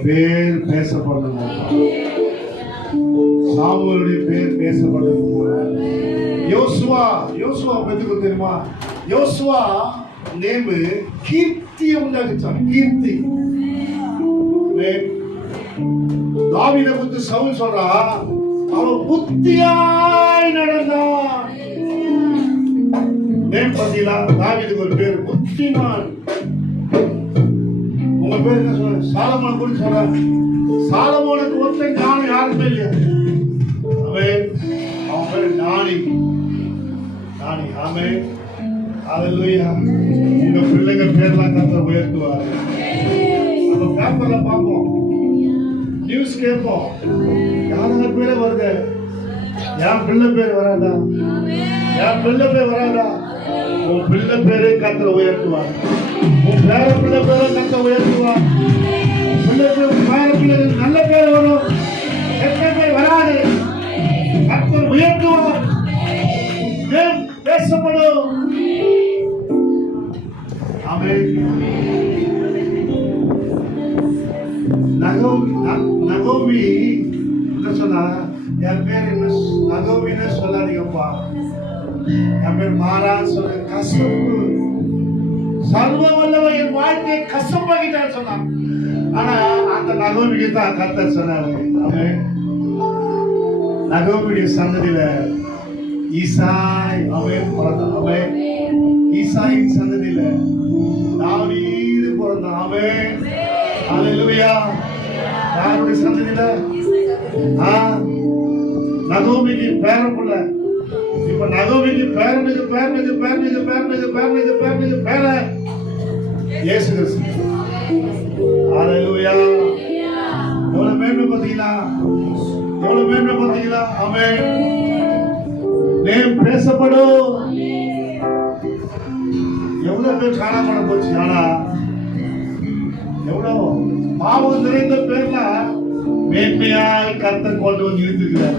பேர் பேசப்படணும். சாமுவேலுடைய பேர் பேசப்படணும். யோசுவா பத்தி தெரியுமா? யோசுவா நேம் கீர்த்தியை உண்டாக்குச்சான். கீர்த்தி. தாவீதை குறித்து சவுல் சொல்றா அவன் புத்தியாய் நடந்தான். நேம் பத்தியா? தாவீதுக்கு ஒரு பேர் புத்திமான். உங்க பேர் என்ன சொல்ற? சாலமோன் குறித்து சொல்ற. சாலமோனுக்கு ஒத்த ஞானம் யாருமே இல்லையா? அவன் பேர் ஞானி. ஆமென். அல்லேலூயா. உங்க பிள்ளைங்க பேர்லாம் கர்த்தர் உயர்த்துவார். நம்ம பேப்பர்ல பார்ப்போம், நியூஸ் கேட்போம், யார் பேரே வருது. என் பிள்ளை பேர் வராதா? என் பிள்ளை பேர் வராதா? உன் பிள்ளை பேரை கர்த்தர் உயர்த்துவார். உன் பேர பிள்ளை பேரை கர்த்தர் உயர்த்துவார். பிள்ளை பேர பிள்ளைகள் நல்ல பேர் வரும், கெட்ட பேர் வராது. கர்த்தர் உயர்த்துவார். தேவன் பேசப்படும். ஆமென். நகோமி என்ன சொன்னா, என் பேர் என்ன நகோமின்னு சொல்லாதீங்கப்பா, என் பேர் மாறான்னு சொல்ல. கசப்பு, சர்வ வல்லவன் என் வாழ்க்கையை கசப்பாக்கிட்டான்னு சொன்னான். ஆனா அந்த நகோமிக்கு தான் கர்த்தர் சொன்னாரு, நகோமியுடைய சந்ததியில ஈசாய் அவன் பிறந்தான். அவன் ஈசாயின் சந்ததியில தாவீது பிறந்தான். அவன் அல்லேலூயா. யாருடைய சந்ததியில? நகோமிக்கு பேரப்புள்ள. இப்ப நகோமிக்கு பேரனுக்கு பேரனுக்கு பேரனுக்கு பேரனுக்கு பேரனுக்கு பேரனுக்கு பேர இயேசு கிறிஸ்து. அல்லேலூயா. எவ்வளவு மேன்மை பார்த்தீங்களா? எவ்வளவு மேன்மை பார்த்தீங்களா? ஆமென். நேம் பேசப்படும். எவ்வளவு பேர் காணாம போச்சு. ஆனா எவ்வளவு பாவம் நிறைந்த பேர்ல மேன்மையாய் கர்த்தர் கொண்டு வந்து நிறுத்திருக்கிறார்.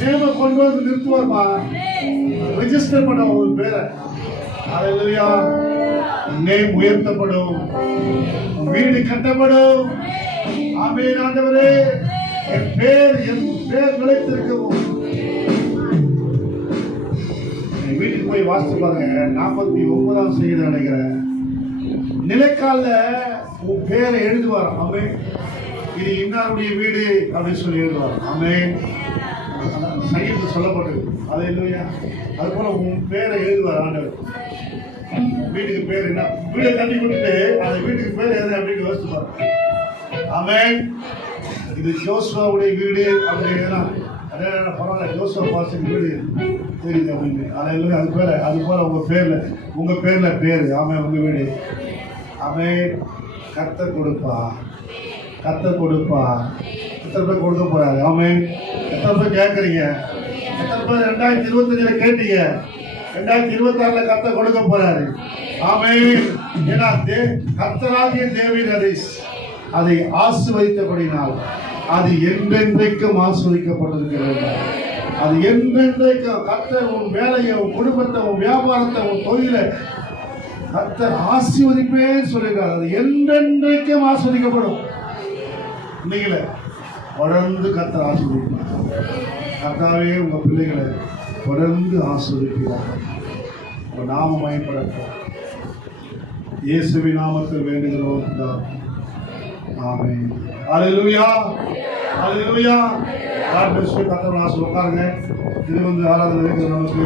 நேம கொண்டு வந்து நிறுத்துவார்மா, ரெஜிஸ்டர் பண்ண ஒரு பேரை. அல்லேலூயா. நேம் உயர்த்தப்படும், வீடு கட்டப்படும். ஆமென். ஆண்டவரே, என் பேர் நிலைத்திருக்கவும். வீட்டுக்கு போய் வாசித்து பாருங்க, 49ஆம் செய்தி நினைக்கிறேன். நிலைக்கால உன் பேரை எழுதுவார். ஆமென். இது இன்னாருடைய வீடு அப்படின்னு சொல்லி எழுதுவார். ஆமென். சங்கீதத்தில் சொல்லப்பட்டது. அல்லேலூயா. அது போல உன் பேரை எழுதுவார் ஆண்டவர். வீட்டுக்கு பேர் என்ன, வீடை கட்டி கொடுத்துட்டு அந்த வீட்டுக்கு பேர் எது அப்படின்னு யோசிச்சுப்பார். ஆமென். இது ஜோசுவாவுடைய வீடு அப்படின்னா அதே பரவாயில்ல, ஜோசுவா பாஸ்டர் வீடு தெரியுது அப்படின்னு. அல்லேலூயா. அது போல உங்க பேர்ல பேரு. ஆமென். உங்க வீடு. ஆமென். கர்த்தர் கொடுப்பா, கர்த்தர் கொடுப்பா. எத்தனை பேர் கொடுக்க போறாரு? ஆமென். எத்தனை பேர் கேட்கறீங்க? எத்தனை பேர் 2025 கேட்டீங்க? 2026 கர்த்தர் கொடுக்க போறாரு. ஆமென். ஏன்னா கர்த்தராகிய தேவன் அதை ஆசீர்வதித்தபடினால் அது என்றென்றைக்கும் ஆசீர்வதிக்கப்பட்டிருக்கிறது. அது என்றென்றைக்கும் கர்த்தர் உன் வேலையை, உன் குடும்பத்தை, உன் வியாபாரத்தை, உன் தொழிலை கர்த்தர் ஆசீர்வதிப்பேன்னு சொல்லியிருக்காரு. அது என்றென்றைக்கும் ஆசீர்வதிக்கப்படும். இன்னைக்கு தொடர்ந்து கர்த்தர் ஆசீர்வதிப்பார். கர்த்தாவே உங்க பிள்ளைகளை தொடர்ந்து ஆசீர்வதிக்கிறார். உங்க நாம மகிமைப்படட்டும். இயேசுவின் நாமத்தில் வேண்டுகிறோம். ஆமென். அல்லேலூயா. அல்லேலூயா. God bless you. கர்த்தர் ஆசீர்வதிப்பாருங்க. இது ஆராதனை நமக்கு